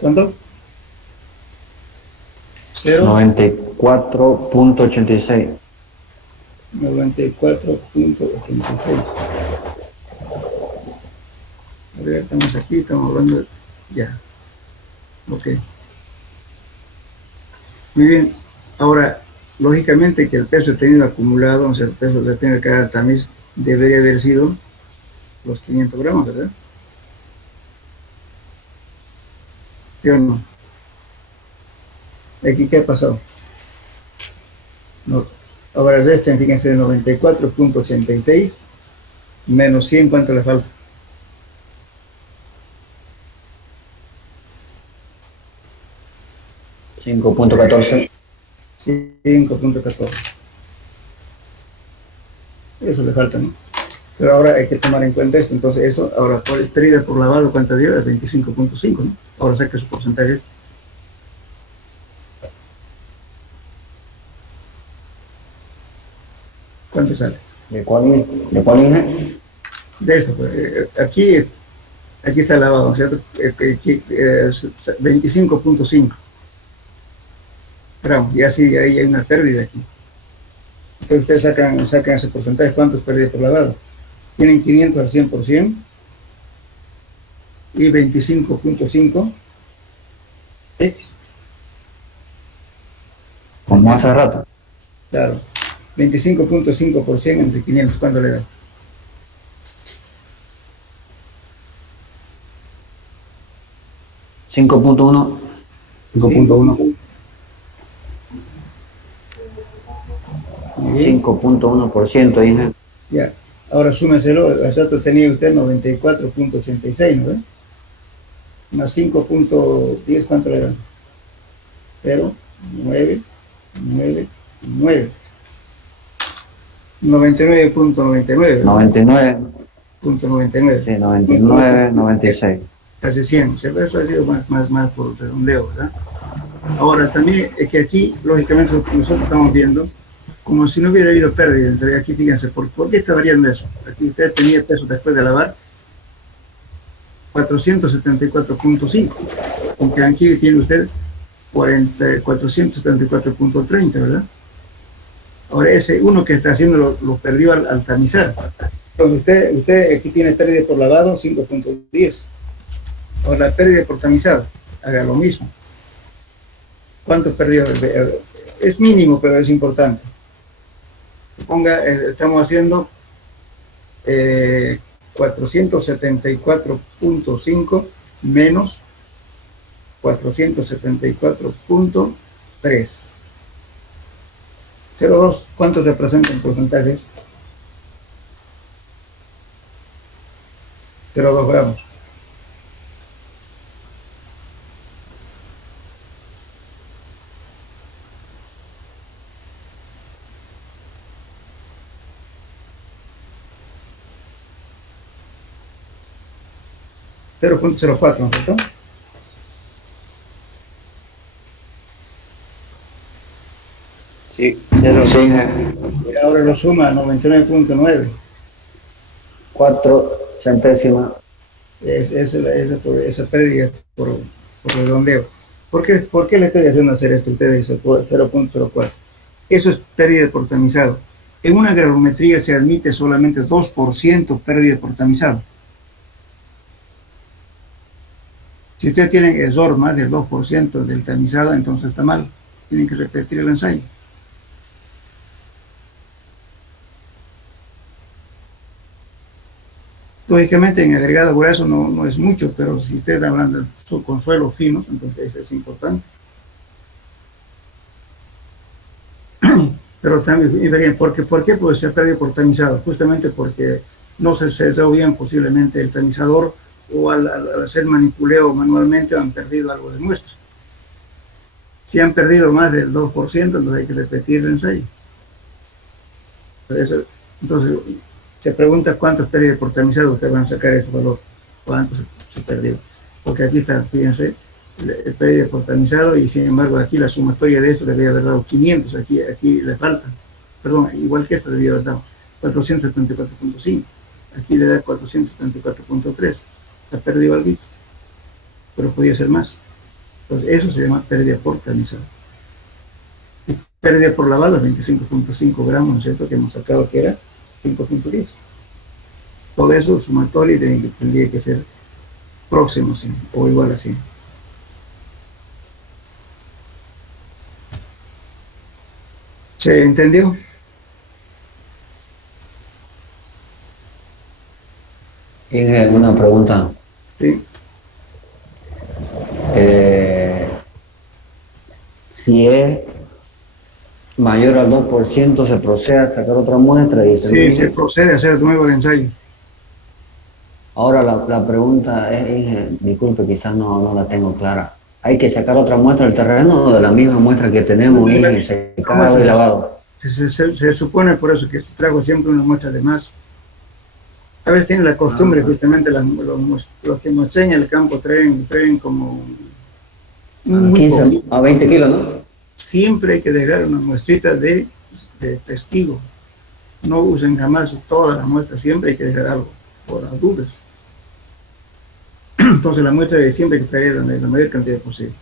¿Cuánto? 0. 94.86. 94.86. A ver, estamos aquí, estamos hablando de... Ya. Ok. Muy bien. Ahora, lógicamente que el peso tenido acumulado, o sea, el peso que tiene cada tamiz debería haber sido los 500 gramos, ¿verdad? ¿Sí o no? Aquí, ¿qué ha pasado? No. Ahora resten, fíjense, 94.86 menos 100, ¿cuánto le falta? 5.14. 5.14. Eso le falta, ¿no? Pero ahora hay que tomar en cuenta esto. Entonces eso, ahora por pérdida por lavado, ¿cuánto dio? Es 25.5, ¿no? Ahora saque su porcentaje. ¿Cuánto sale? ¿De cuál INE? De esto, pues, aquí está el lavado, ¿cierto? Aquí, 25.5 gramos. Y así ahí hay una pérdida aquí. Entonces ustedes sacan ese porcentaje. ¿Cuánto es pérdida por lavado? Tienen 500 al 100% y 25.5 X. Como hace rato. Claro. 25.5% entre 500. ¿Cuánto le da? $5.1. 5.1. 5.1%, INE. Ya. Ahora súmeselo. Exacto, tenía usted 94.86, ¿no ve? Más 5.10, ¿cuánto le da? 0, 9, 9, 9. 99.99. 99. Punto 99. Sí, 99, 96. Casi 100, ¿cierto? Eso ha sido más por redondeo, ¿verdad? Ahora, también es que aquí, lógicamente, nosotros estamos viendo como si no hubiera habido pérdida. Entonces, aquí fíjense, ¿por qué está variando eso? Aquí usted tenía peso después de lavar 474.5, aunque aquí tiene usted 474.30, ¿verdad? Ahora, ese uno que está haciendo lo perdió al tamizar. Entonces, usted aquí tiene pérdida por lavado 5.10. Ahora, la pérdida por tamizado, haga lo mismo. ¿Cuánto perdió? Es mínimo, pero es importante. Ponga, estamos haciendo 474.5 menos 474.3. 0,2. ¿Cuánto representa en porcentajes? 0,2 gramos. $0.04, ¿no es cierto? Sí, 0. Sí, Y ahora lo suma a 99.9. 4 centésimas. Esa pérdida por redondeo. ¿Por qué le estoy haciendo hacer esto? Usted dice 0.04. Eso es pérdida por tamizado. En una granulometría se admite solamente 2% pérdida por tamizado. Si usted tiene error más del 2% del tamizado, entonces está mal. Tienen que repetir el ensayo. Lógicamente en agregado grueso no es mucho, pero si usted está hablando con suelos finos, entonces es importante. Pero también, y bien, ¿por qué? Pues se ha perdido por tamizado, justamente porque no se cesó bien posiblemente el tamizador o al hacer manipuleo manualmente han perdido algo de muestra. Si han perdido más del 2%, entonces hay que repetir el ensayo. Entonces, se pregunta cuántos pérdidas por tamizado ustedes van a sacar ese valor, cuánto se perdió. Porque aquí está, fíjense, el pérdida por tamizado y sin embargo aquí la sumatoria de esto debería haber dado 500, aquí le falta, perdón, igual que esto debería haber dado 474.5, aquí le da 474.3, ha perdido algo, pero podía ser más. Entonces eso se llama pérdida por tamizado. Y pérdida por lavado, 25.5 gramos, ¿no es cierto? Que hemos sacado que era 5.10. Todo eso sumatorio tendría que ser próximo, ¿sí? O igual a 100. ¿Se entendió? Tiene una pregunta. Sí. Si es mayor al 2%, se procede a sacar otra muestra y Sí, se procede a hacer de nuevo el ensayo. Ahora la pregunta es, disculpe, quizás no la tengo clara. ¿Hay que sacar otra muestra del terreno o de la misma muestra que tenemos y secado y lavado? Se supone por eso que se trajo siempre una muestra de más. A veces tienen la costumbre, justamente los que nos enseñan el campo traen como muy 15 poquito. a 20 kilos, ¿no? Siempre hay que dejar una muestrita de testigo. No usen jamás toda la muestra, siempre hay que dejar algo por las dudas. Entonces la muestra de siempre hay que traer la mayor cantidad posible.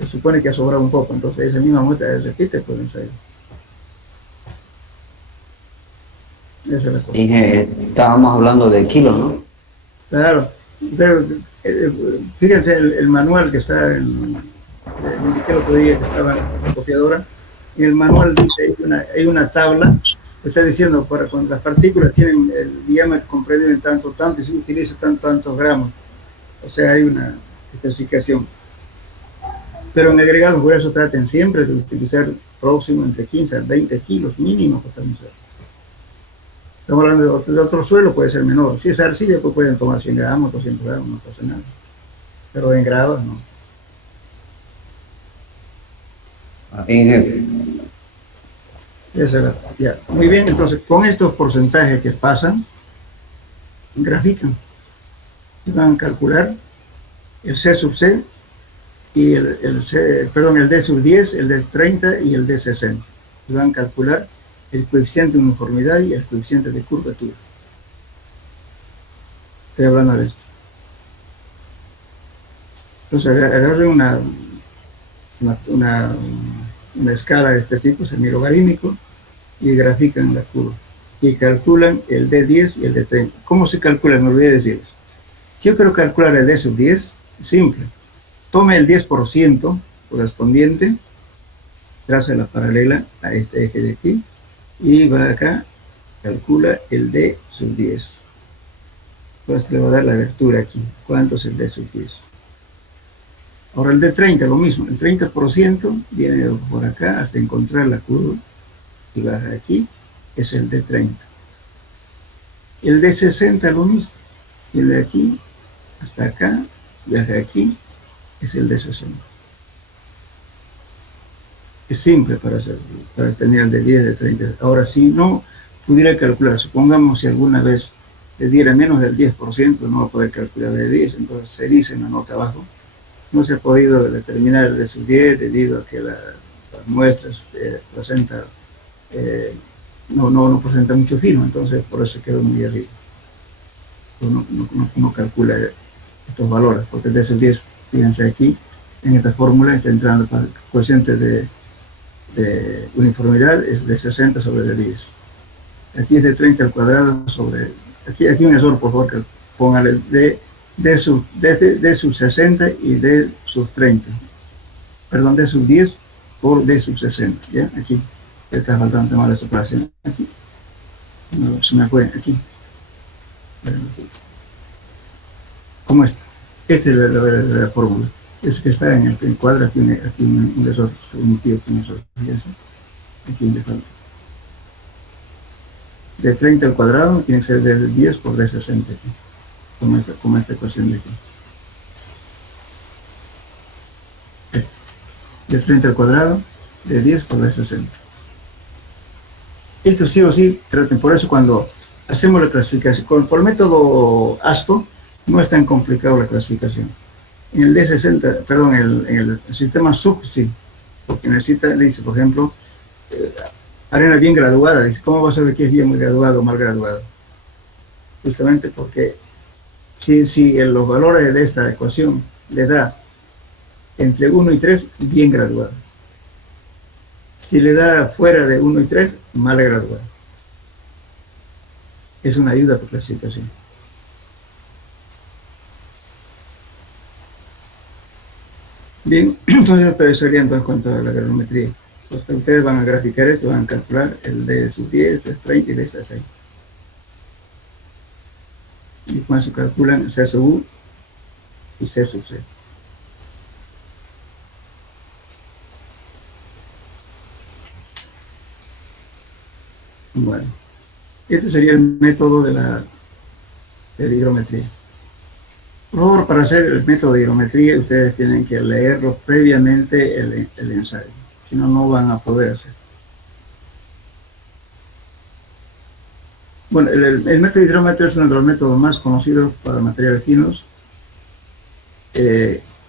Se supone que ha sobrado un poco, entonces esa misma muestra se repite por el ensayo. Esa es la cosa. Y estábamos hablando de kilos, ¿no? Claro. Pero, fíjense el manual que está en el otro día que estaba en la copiadora. En el manual dice, hay una tabla que está diciendo para cuando las partículas tienen el diámetro comprendido en tanto, y se utiliza tantos gramos. O sea, hay una especificación. Pero en agregados, por eso traten siempre de utilizar próximo entre 15 a 20 kilos mínimo para tamizar. Estamos hablando de otro suelo, puede ser menor. Si es arcilla, pues pueden tomar 100 gramos, 200 gramos, no pasa nada. Pero en grados, no. Ya. Muy bien, entonces con estos porcentajes que pasan, grafican y van a calcular el C sub C y el D sub 10, el D 30 y el D 60. Y van a calcular el coeficiente de uniformidad y el coeficiente de curvatura. Estoy hablando de esto. Entonces agarren una escala de este tipo, semilogarítmico, y grafican la curva. Y calculan el D10 y el D30. ¿Cómo se calcula? Me olvidé decirles. Si yo quiero calcular el D sub 10, es simple. Tome el 10% correspondiente, traza la paralela a este eje de aquí, y va acá, calcula el D sub 10. Entonces le va a dar la abertura aquí. ¿Cuánto es el D sub 10? Ahora el D30, lo mismo. El 30% viene por acá hasta encontrar la curva y baja aquí, es el D30. El D60 lo mismo. Y el de aquí hasta acá, baja aquí, es el D60. Es simple para tener el de 10, de 30. Ahora, si no pudiera calcular, supongamos si alguna vez le diera menos del 10%, no va a poder calcular de 10, entonces se dice en la nota abajo, no se ha podido determinar el de sub 10 debido a que las muestras no presenta mucho fino, entonces por eso quedó muy arriba. No calcula estos valores, porque el de sub 10, fíjense aquí, en esta fórmula está entrando para el coeficiente de uniformidad es de 60 sobre de 10. Aquí es de 30 al cuadrado sobre... Aquí un error, por favor, que póngale D sub 60 y D sub 30. Perdón, D sub 10 por D sub 60. ¿Ya? Aquí. Está faltando tomar esta operación. Aquí. No, se me fue. Aquí. ¿Cómo está? Esta es la fórmula. Es que está en el cuadro, aquí un error, un tío tiene un error, fíjense, aquí le falta. De 30 al cuadrado tiene que ser de 10 por de 60, como esta ecuación de aquí. De 30 al cuadrado, de 10 por de 60. Esto sí o sí, traten, por eso cuando hacemos la clasificación, por el método ASTO, no es tan complicado la clasificación. En el D60, perdón, en el sistema SUB, sí, porque necesita, le dice, por ejemplo, arena bien graduada, dice, ¿cómo vas a saber que es bien graduado o mal graduado? Justamente porque si los valores de esta ecuación le da entre 1 y 3, bien graduado. Si le da fuera de 1 y 3, mal graduado. Es una ayuda por clasificación. Bien, entonces esto sería en cuanto a la granulometría. Entonces ustedes van a graficar esto, van a calcular el D sub 10, D 30 y D 6. Y con eso calculan C sub U y C sub C. Bueno, este sería el método de la hidrometría. Por favor, para hacer el método de hidrometría, ustedes tienen que leerlo previamente el ensayo, si no, no van a poder hacer. Bueno, el método de hidrómetro es uno de los métodos más conocidos para materiales finos,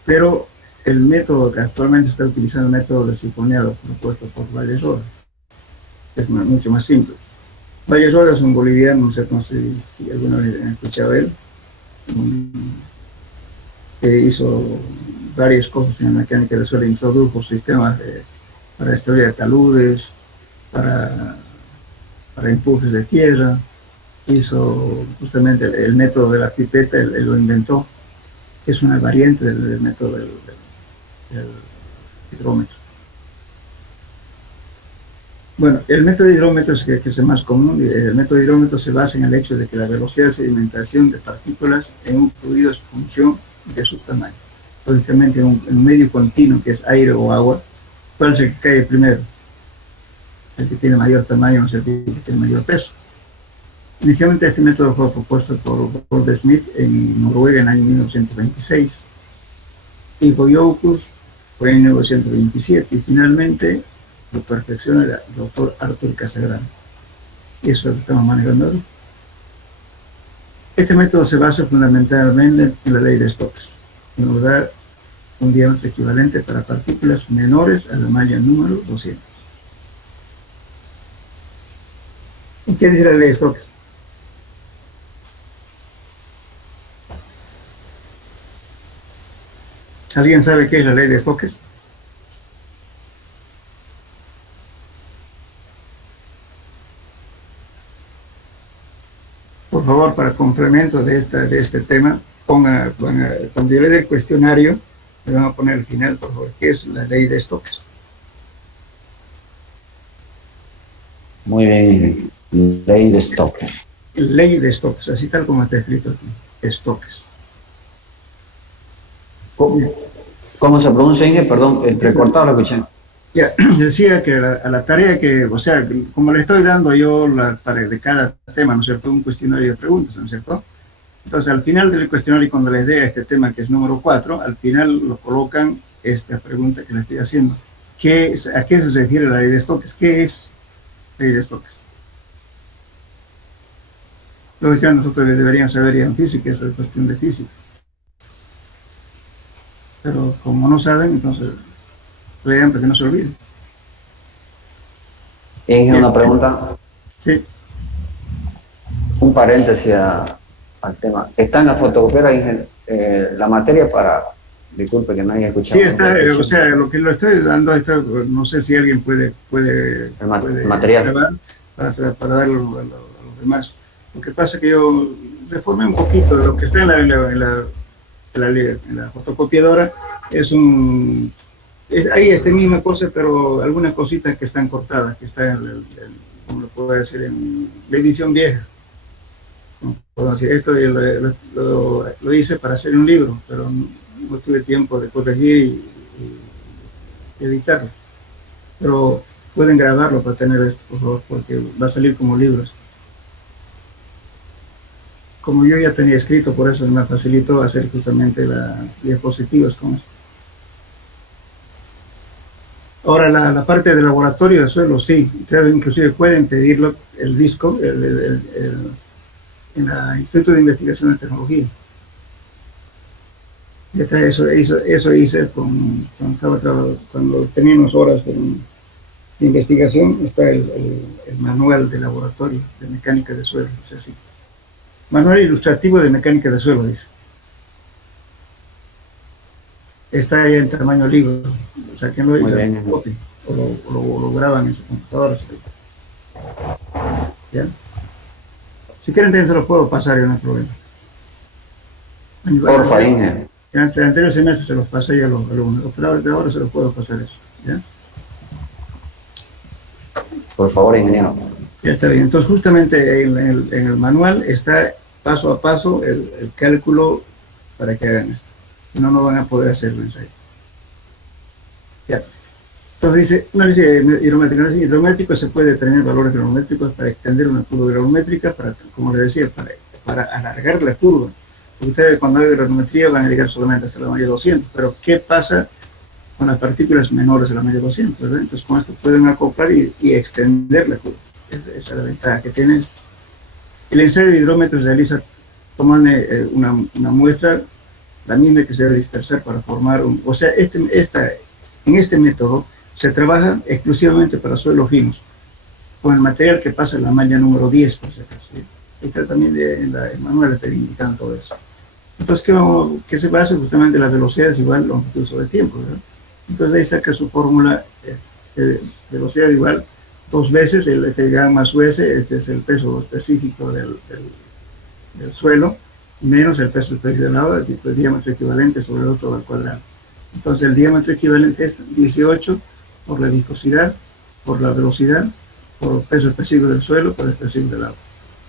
pero el método que actualmente está utilizando, el método de sifoneado propuesto por Valle-Roda, es mucho más simple. Valle-Roda es un boliviano, no sé si alguna vez han escuchado a él, que hizo varias cosas en la mecánica del suelo, introdujo sistemas para estudiar taludes, para empujes de tierra, hizo justamente el método de la pipeta, él lo inventó, es una variante del método del hidrómetro. Bueno, el método de hidrómetro es que es el más común. El método de hidrómetro se basa en el hecho de que la velocidad de sedimentación de partículas en un fluido es función de su tamaño. Lógicamente, en un medio continuo, que es aire o agua, ¿cuál es el que cae primero? El que tiene mayor tamaño, no es el que tiene mayor peso. Inicialmente este método fue propuesto por Gordon Smith en Noruega en el año 1926 y Boyoukus fue en 1927 y finalmente lo perfecciona el doctor Arthur Casagrande. Y eso es lo que estamos manejando ahora. Este método se basa fundamentalmente en la ley de Stokes, que nos da un diámetro equivalente para partículas menores a la malla número 200. ¿Y qué dice la ley de Stokes? ¿Alguien sabe qué es la ley de Stokes? Por favor, para complemento de este tema, cuando yo le dé el cuestionario, le van a poner al final, por favor, ¿qué es la ley de Stokes? Muy bien, ley de Stokes. Ley de Stokes, así tal como está escrito aquí, Stokes. ¿Cómo se pronuncia, Inge? Perdón, entrecortado lo escuché. Ya, decía que a la tarea que, o sea, como le estoy dando yo de cada tema, ¿no es cierto?, un cuestionario de preguntas, ¿no es cierto? Entonces, al final del cuestionario, cuando les dé a este tema, que es número 4, al final lo colocan esta pregunta que le estoy haciendo. ¿A qué se refiere la ley de Stokes? ¿Qué es la ley de Stokes? Lógicamente, nosotros deberíamos saber ya en física, eso es cuestión de física. Pero como no saben, entonces lean para que no se olviden. Inge, una pregunta. Sí. Un paréntesis al tema. ¿Está en la fotocopiadora, Inge, la materia para... Disculpe que no haya escuchado. Sí, está, o sea, lo que lo estoy dando, no sé si alguien puede material grabar para darlo a los demás. Lo que pasa es que yo reformé un poquito de lo que está en la fotocopiadora. Ahí está la misma cosa, pero algunas cositas que están cortadas, que están como lo puedo decir, en la edición vieja. Puedo decir, esto lo hice para hacer un libro, pero no tuve tiempo de corregir y editarlo. Pero pueden grabarlo para tener esto, por favor, porque va a salir como libros. Como yo ya tenía escrito, por eso me facilitó hacer justamente las diapositivas con esto. Ahora, la parte de laboratorio de suelo, sí, creo inclusive pueden pedirlo, el disco, en el Instituto de Investigación de Tecnología. Eso hice cuando teníamos horas de investigación, está el manual de laboratorio de mecánica de suelo, es así. Manual ilustrativo de mecánica de suelo, dice. Está ahí en tamaño libro, o sea, que no hay copia, o lo graban en su computadora. ¿Ya? Si quieren, también se lo puedo pasar, yo no hay problema. Porfa, Inge. En el anterior semestre se los pasé ya a los alumnos, pero de ahora se los puedo pasar eso. ¿Ya? Por favor, ingeniero. Ya está bien. Entonces, justamente en el manual está paso a paso el cálculo para que hagan esto. Si no, no van a poder hacer el ensayo. Ya. Entonces dice, un análisis hidrométrico se puede determinar valores granulométricos para extender una curva granulométrica, como les decía, para alargar la curva. Ustedes cuando hay granulometría van a llegar solamente hasta la malla 200, pero ¿qué pasa con las partículas menores de la malla 200? ¿verdad? Entonces con esto pueden acoplar y extender la curva. Esa es la ventaja que tiene esto. El ensayo de hidrómetro se realiza tomando una muestra, la misma que se debe dispersar para formar o sea, en este método se trabaja exclusivamente para suelos finos, con el material que pasa en la malla número 10, por si acaso. Está también en el manual está indicando todo eso. Entonces, ¿qué se basa? Justamente la velocidad es igual a longitud sobre tiempo, ¿verdad? Entonces ahí saca su fórmula, velocidad igual 2 veces el gamma más US, este es el peso específico del suelo, menos el peso específico del agua, el diámetro equivalente sobre el otro al cuadrado. Entonces el diámetro equivalente es 18 por la viscosidad, por la velocidad, por el peso específico del suelo, por el específico del agua.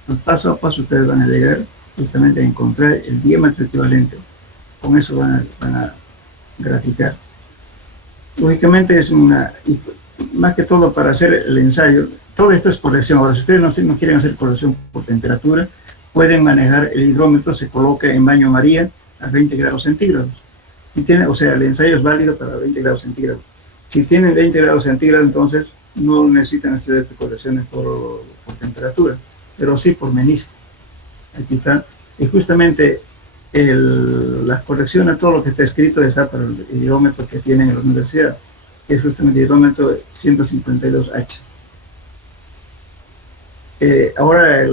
Entonces, paso a paso ustedes van a llegar justamente a encontrar el diámetro equivalente. Con eso van a graficar. Lógicamente es más que todo para hacer el ensayo, todo esto es corrección. Ahora, si ustedes no quieren hacer corrección por temperatura, pueden manejar el hidrómetro, se coloca en baño María a 20 grados centígrados. O sea, el ensayo es válido para 20 grados centígrados. Si tienen 20 grados centígrados, entonces no necesitan hacer correcciones por temperatura, pero sí por menisco. Aquí está. Y justamente las correcciones, todo lo que está escrito está para el hidrómetro que tienen en la universidad, que es justamente el hidrómetro 152H. Ahora,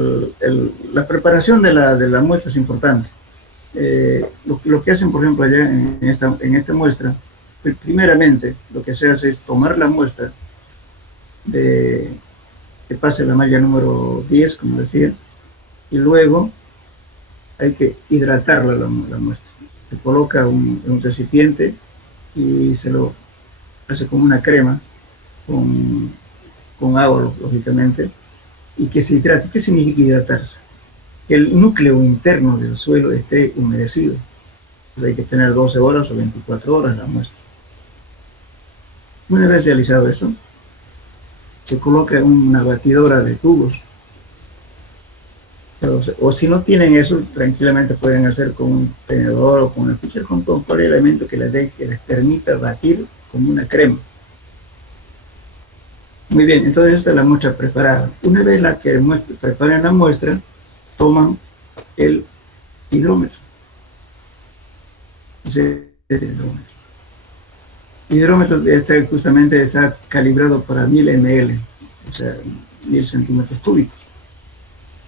la preparación de la muestra es importante. Lo que hacen, por ejemplo, allá en esta muestra, primeramente, lo que se hace es tomar la muestra que pase la malla número 10, como decía, y luego hay que hidratarla la muestra. Se coloca un recipiente y se lo hace como una crema con agua, lógicamente, y que se hidrate. ¿Qué significa hidratarse? Que el núcleo interno del suelo esté humedecido. Entonces hay que tener 12 horas o 24 horas la muestra. Una vez realizado eso, se coloca una batidora de tubos. O si no tienen eso, tranquilamente pueden hacer con un tenedor o con una cuchara, con cualquier elemento que les permita batir como una crema. Muy bien, entonces esta es la muestra preparada. Una vez que preparen la muestra, toman el hidrómetro. El hidrómetro justamente está calibrado para 1000 ml, o sea, 1000 centímetros cúbicos.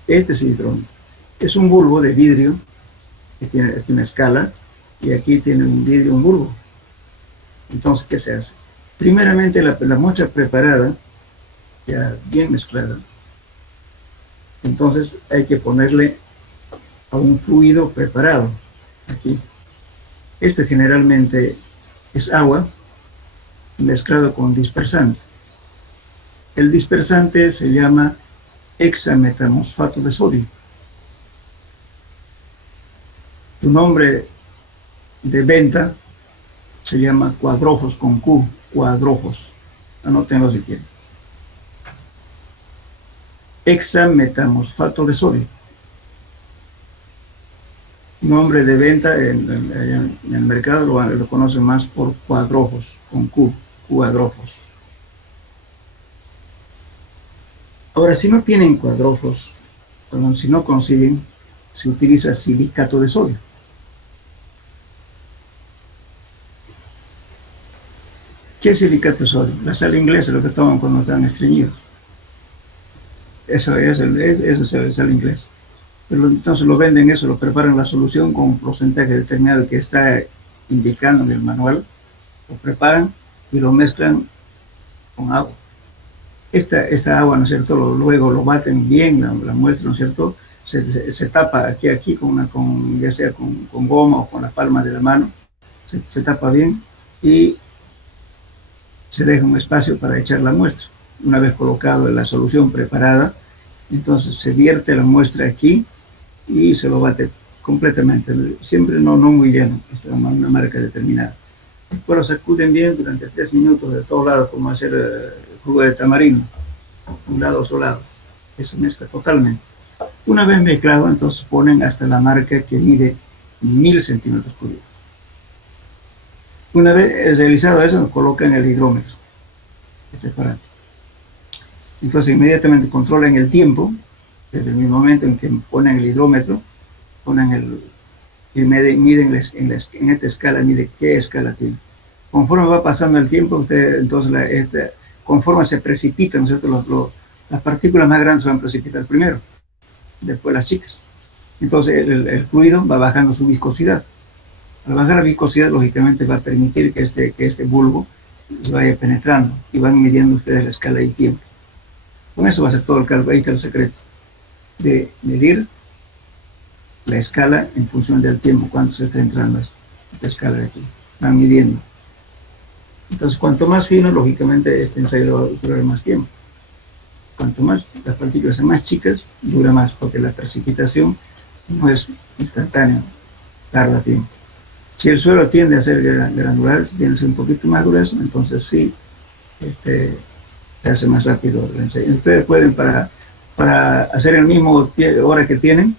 Este es el hidrómetro. Es un bulbo de vidrio, que tiene aquí una escala, y aquí tiene un vidrio, un bulbo. Entonces, ¿qué se hace? Primeramente, la muestra preparada, ya bien mezclada, entonces hay que ponerle a un fluido preparado, aquí. Este generalmente es agua mezclado con dispersante. El dispersante se llama hexametamosfato de sodio. Tu nombre de venta se llama cuadrofos con Q, cuadrofos. Anótenlo si quieren. Hexametamosfato de sodio. Nombre de venta en el mercado lo conocen más por cuadrofos, con Q, cuadrofos. Ahora, si no tienen cuadrofos, perdón, si no consiguen, se utiliza silicato de sodio. ¿Qué es silicato de sodio? La sal inglesa, lo que toman cuando están estreñidos. Eso es el sal inglés. Pero entonces lo venden eso, lo preparan la solución con un porcentaje determinado que está indicando en el manual, lo preparan y lo mezclan con agua. Esta agua, ¿no es cierto? Luego lo baten bien, la muestra, ¿no es cierto? Se tapa aquí ya sea con goma o con la palma de la mano, se tapa bien y se deja un espacio para echar la muestra. Una vez colocado la solución preparada, entonces se vierte la muestra aquí y se lo bate completamente, siempre no muy lleno, es una marca determinada. Después lo sacuden bien durante 3 minutos de todos lados, como hacer jugo de tamarindo, un lado a otro lado. Se mezcla totalmente. Una vez mezclado, entonces ponen hasta la marca que mide 1000 centímetros cúbicos. Una vez realizado eso, colocan el hidrómetro, este aparato. Entonces inmediatamente controlan el tiempo, desde el mismo momento en que ponen el hidrómetro, y miden en esta escala, mide qué escala tiene. Conforme va pasando el tiempo, entonces conforme se precipitan, ¿no es cierto? Las partículas más grandes se van a precipitar primero, después las chicas. Entonces el fluido va bajando su viscosidad. Al bajar la viscosidad, lógicamente va a permitir que este bulbo vaya penetrando y van midiendo ustedes la escala y el tiempo. Con eso va a ser todo el cálculo. Ahí está el secreto de medir la escala en función del tiempo, cuánto se está entrando esta escala de aquí. Van midiendo. Entonces, cuanto más fino, lógicamente, este ensayo va a durar más tiempo. Cuanto más las partículas sean más chicas, dura más, porque la precipitación no es instantánea, tarda tiempo. Si el suelo tiende a ser granular, si tiende a ser un poquito más grueso, entonces sí, se hace más rápido el ensayo. Ustedes pueden, para hacer el mismo hora que tienen,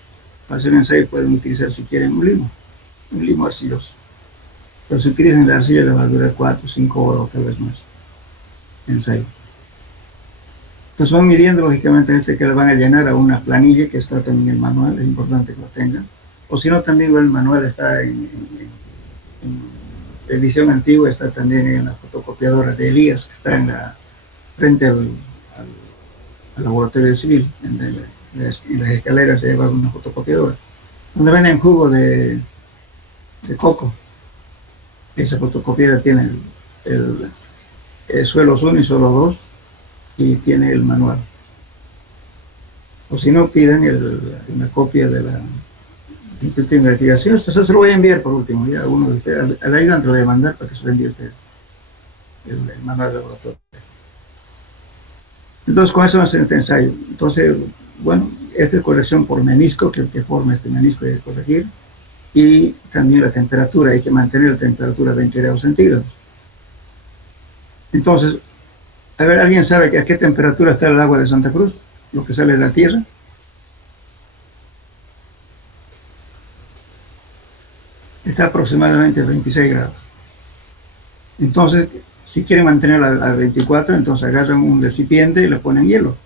para hacer un ensayo pueden utilizar, si quieren, un limo arcilloso. Pero si utilizan la arcilla, les va a durar 4 o 5 horas o tal vez más el ensayo. Entonces van midiendo, lógicamente, que le van a llenar a una planilla que está también en el manual, es importante que lo tengan. O si no, también el manual está en la edición antigua, está también en la fotocopiadora de Elías, que está frente al laboratorio civil, en las escaleras se lleva una fotocopiadora, donde venden jugo de coco. Esa fotocopiadora tiene el suelos 1 y suelo 2 y tiene el manual. O si no, piden una copia de la investigación. Eso se lo voy a enviar por último, ya uno de ustedes, al ayudante lo voy a mandar para que se lo envíe usted el manual de laboratorio. Entonces, con eso va a ser este ensayo. Entonces, bueno, esta es corrección por menisco, que forma este menisco hay que corregir, y también la temperatura, hay que mantener la temperatura a 20 grados centígrados. Entonces, a ver, ¿alguien sabe a qué temperatura está el agua de Santa Cruz? Lo que sale de la tierra. Está aproximadamente a 26 grados. Entonces, si quieren mantenerla a 24, entonces agarran un recipiente y le ponen hielo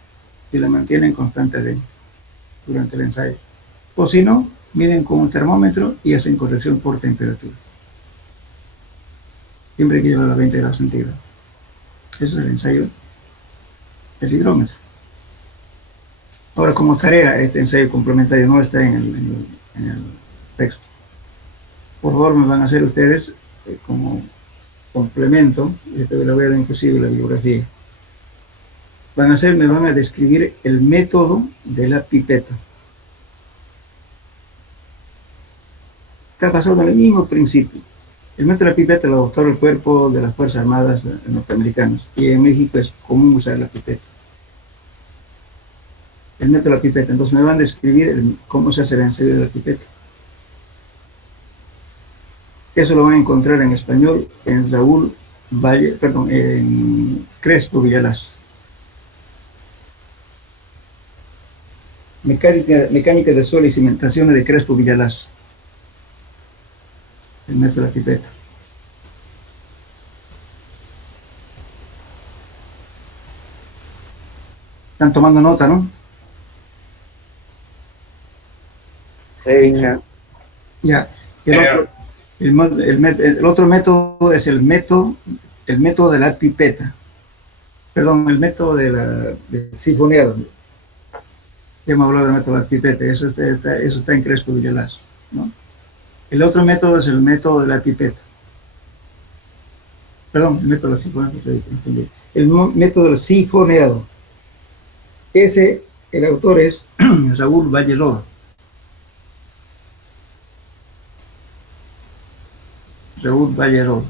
y la mantienen constantemente durante el ensayo. O si no, miden con un termómetro y hacen corrección por temperatura. Siempre hay que llevarla a 20 grados centígrados. Eso es el ensayo del hidrómetro. Ahora, como tarea, este ensayo complementario no está en el texto. Por favor, me van a hacer ustedes como complemento, le voy a dar inclusive la bibliografía. Me van a describir el método de la pipeta. Está basado en el mismo principio. El método de la pipeta lo adoptó el cuerpo de las Fuerzas Armadas norteamericanas y en México es común usar la pipeta. El método de la pipeta. Entonces me van a describir cómo se hace el ensayo de la pipeta. Eso lo van a encontrar en español en Raúl Valle, perdón, en Crespo Villalaz. Mecánica de suelo y cimentaciones de Crespo Villalaz. El método de la pipeta. Están tomando nota, ¿no? Sí, inge. Ya. El otro método es el método de la pipeta. Perdón, el método de sifoneado. Ya hemos hablado del método de la pipeta. Eso está en Crespo Villalaz, ¿no? El otro método es el método de la pipeta. Perdón, el método de la sifoneado. El método del sifoneado. Ese, el autor es Raúl Valle Roda. Raúl Valle Roda.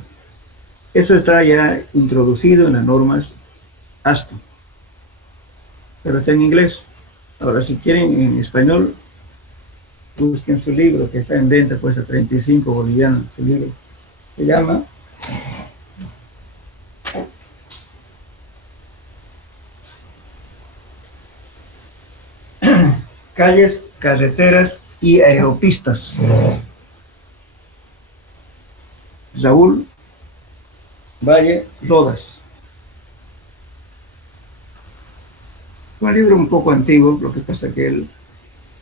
Eso está ya introducido en las normas ASTO, pero está en inglés. Ahora, si quieren en español, busquen su libro, que está en venta, cuesta 35 bolivianos. Su libro se llama Calles, Carreteras y Aeropistas. Raúl Valle Rodas. Un libro un poco antiguo, lo que pasa que él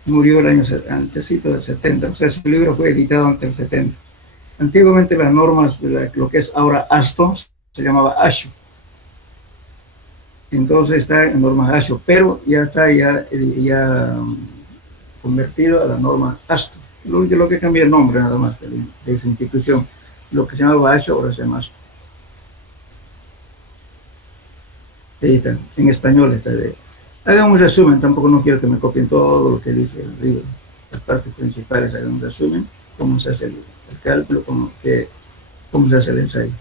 murió el año antesito del 70, o sea, su libro fue editado antes del 70. Antiguamente las normas de lo que es ahora ASTO se llamaba ASHO. Entonces está en normas ASHO, pero ya está convertido a la norma ASTO. Lo que cambia el nombre nada más de esa institución. Lo que se llamaba ASHO ahora se llama ASTO. Ahí está, en español está de... Hagan un resumen, tampoco no quiero que me copien todo lo que dice el libro. Las partes principales hagan un resumen, cómo se hace el cálculo, cómo se hace el ensayo.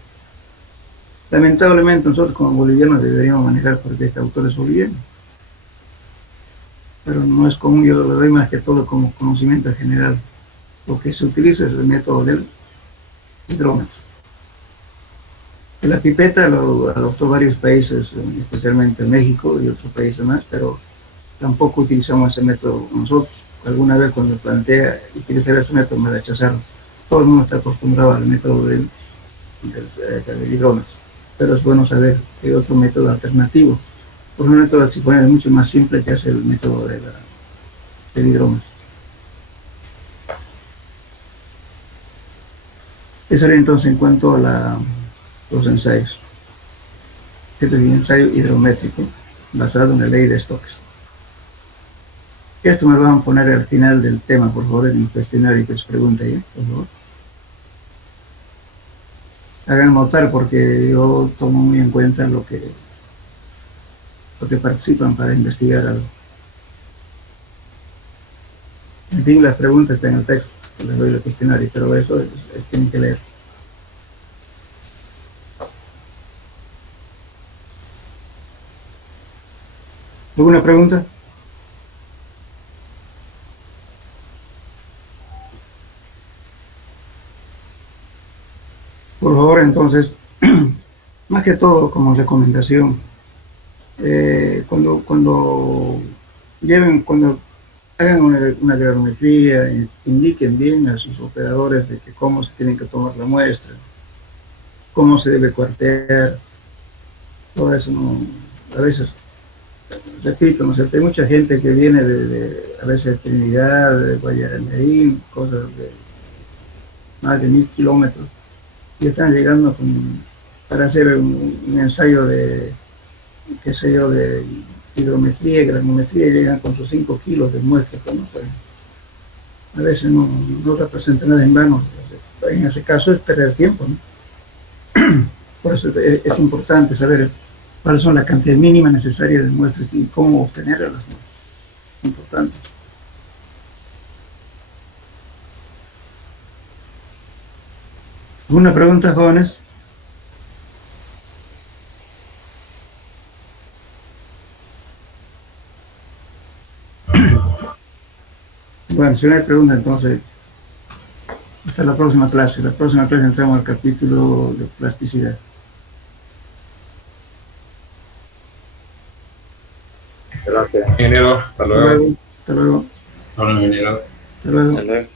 Lamentablemente nosotros como bolivianos deberíamos manejar porque este autor es boliviano. Pero no es común, yo lo doy más que todo como conocimiento general. Lo que se utiliza es el método del hidrómetro. La pipeta lo adoptó varios países, especialmente México y otros países más, pero tampoco utilizamos ese método nosotros. Alguna vez cuando plantea utilizar ese método me rechazaron. Todo el mundo está acostumbrado al método del hidrómetro, pero es bueno saber que hay otro método alternativo. Por un método de sifoneado es mucho más simple que hacer el método del hidrómetro. Eso era entonces en cuanto a los ensayos. Este es el ensayo hidrométrico basado en la ley de Stokes. Esto me lo van a poner al final del tema, por favor, en el cuestionario que os pregunte ya, por favor. Hagan notar porque yo tomo muy en cuenta lo que participan para investigar algo. En fin, las preguntas están en el texto, les doy el cuestionario, pero eso tienen que leer. ¿Alguna pregunta? Por favor, entonces, más que todo como recomendación, cuando hagan una granulometría, indiquen bien a sus operadores de que cómo se tienen que tomar la muestra, cómo se debe cuartear, todo eso a veces, repito, ¿no es cierto? Hay mucha gente que viene a veces de Trinidad, de Guayaramerín, cosas de más de 1000 kilómetros, y están llegando para hacer un ensayo de, qué sé yo, de hidrometría, granulometría, y llegan con sus 5 kilos de muestra, pues, ¿no? Pues, a veces no representa nada en vano. En ese caso es perder tiempo, ¿no? Por eso es importante saber cuáles son la cantidad mínima necesaria de muestras y cómo obtener las muestras. Importante. ¿Alguna pregunta, jóvenes? Bueno, si no hay pregunta, entonces Hasta la próxima clase. La próxima clase entramos al capítulo de plasticidad. Gracias. Ingeniero, hasta Hasta luego. luego. Hasta luego. Hasta luego, ingeniero. Hasta luego. Hasta luego.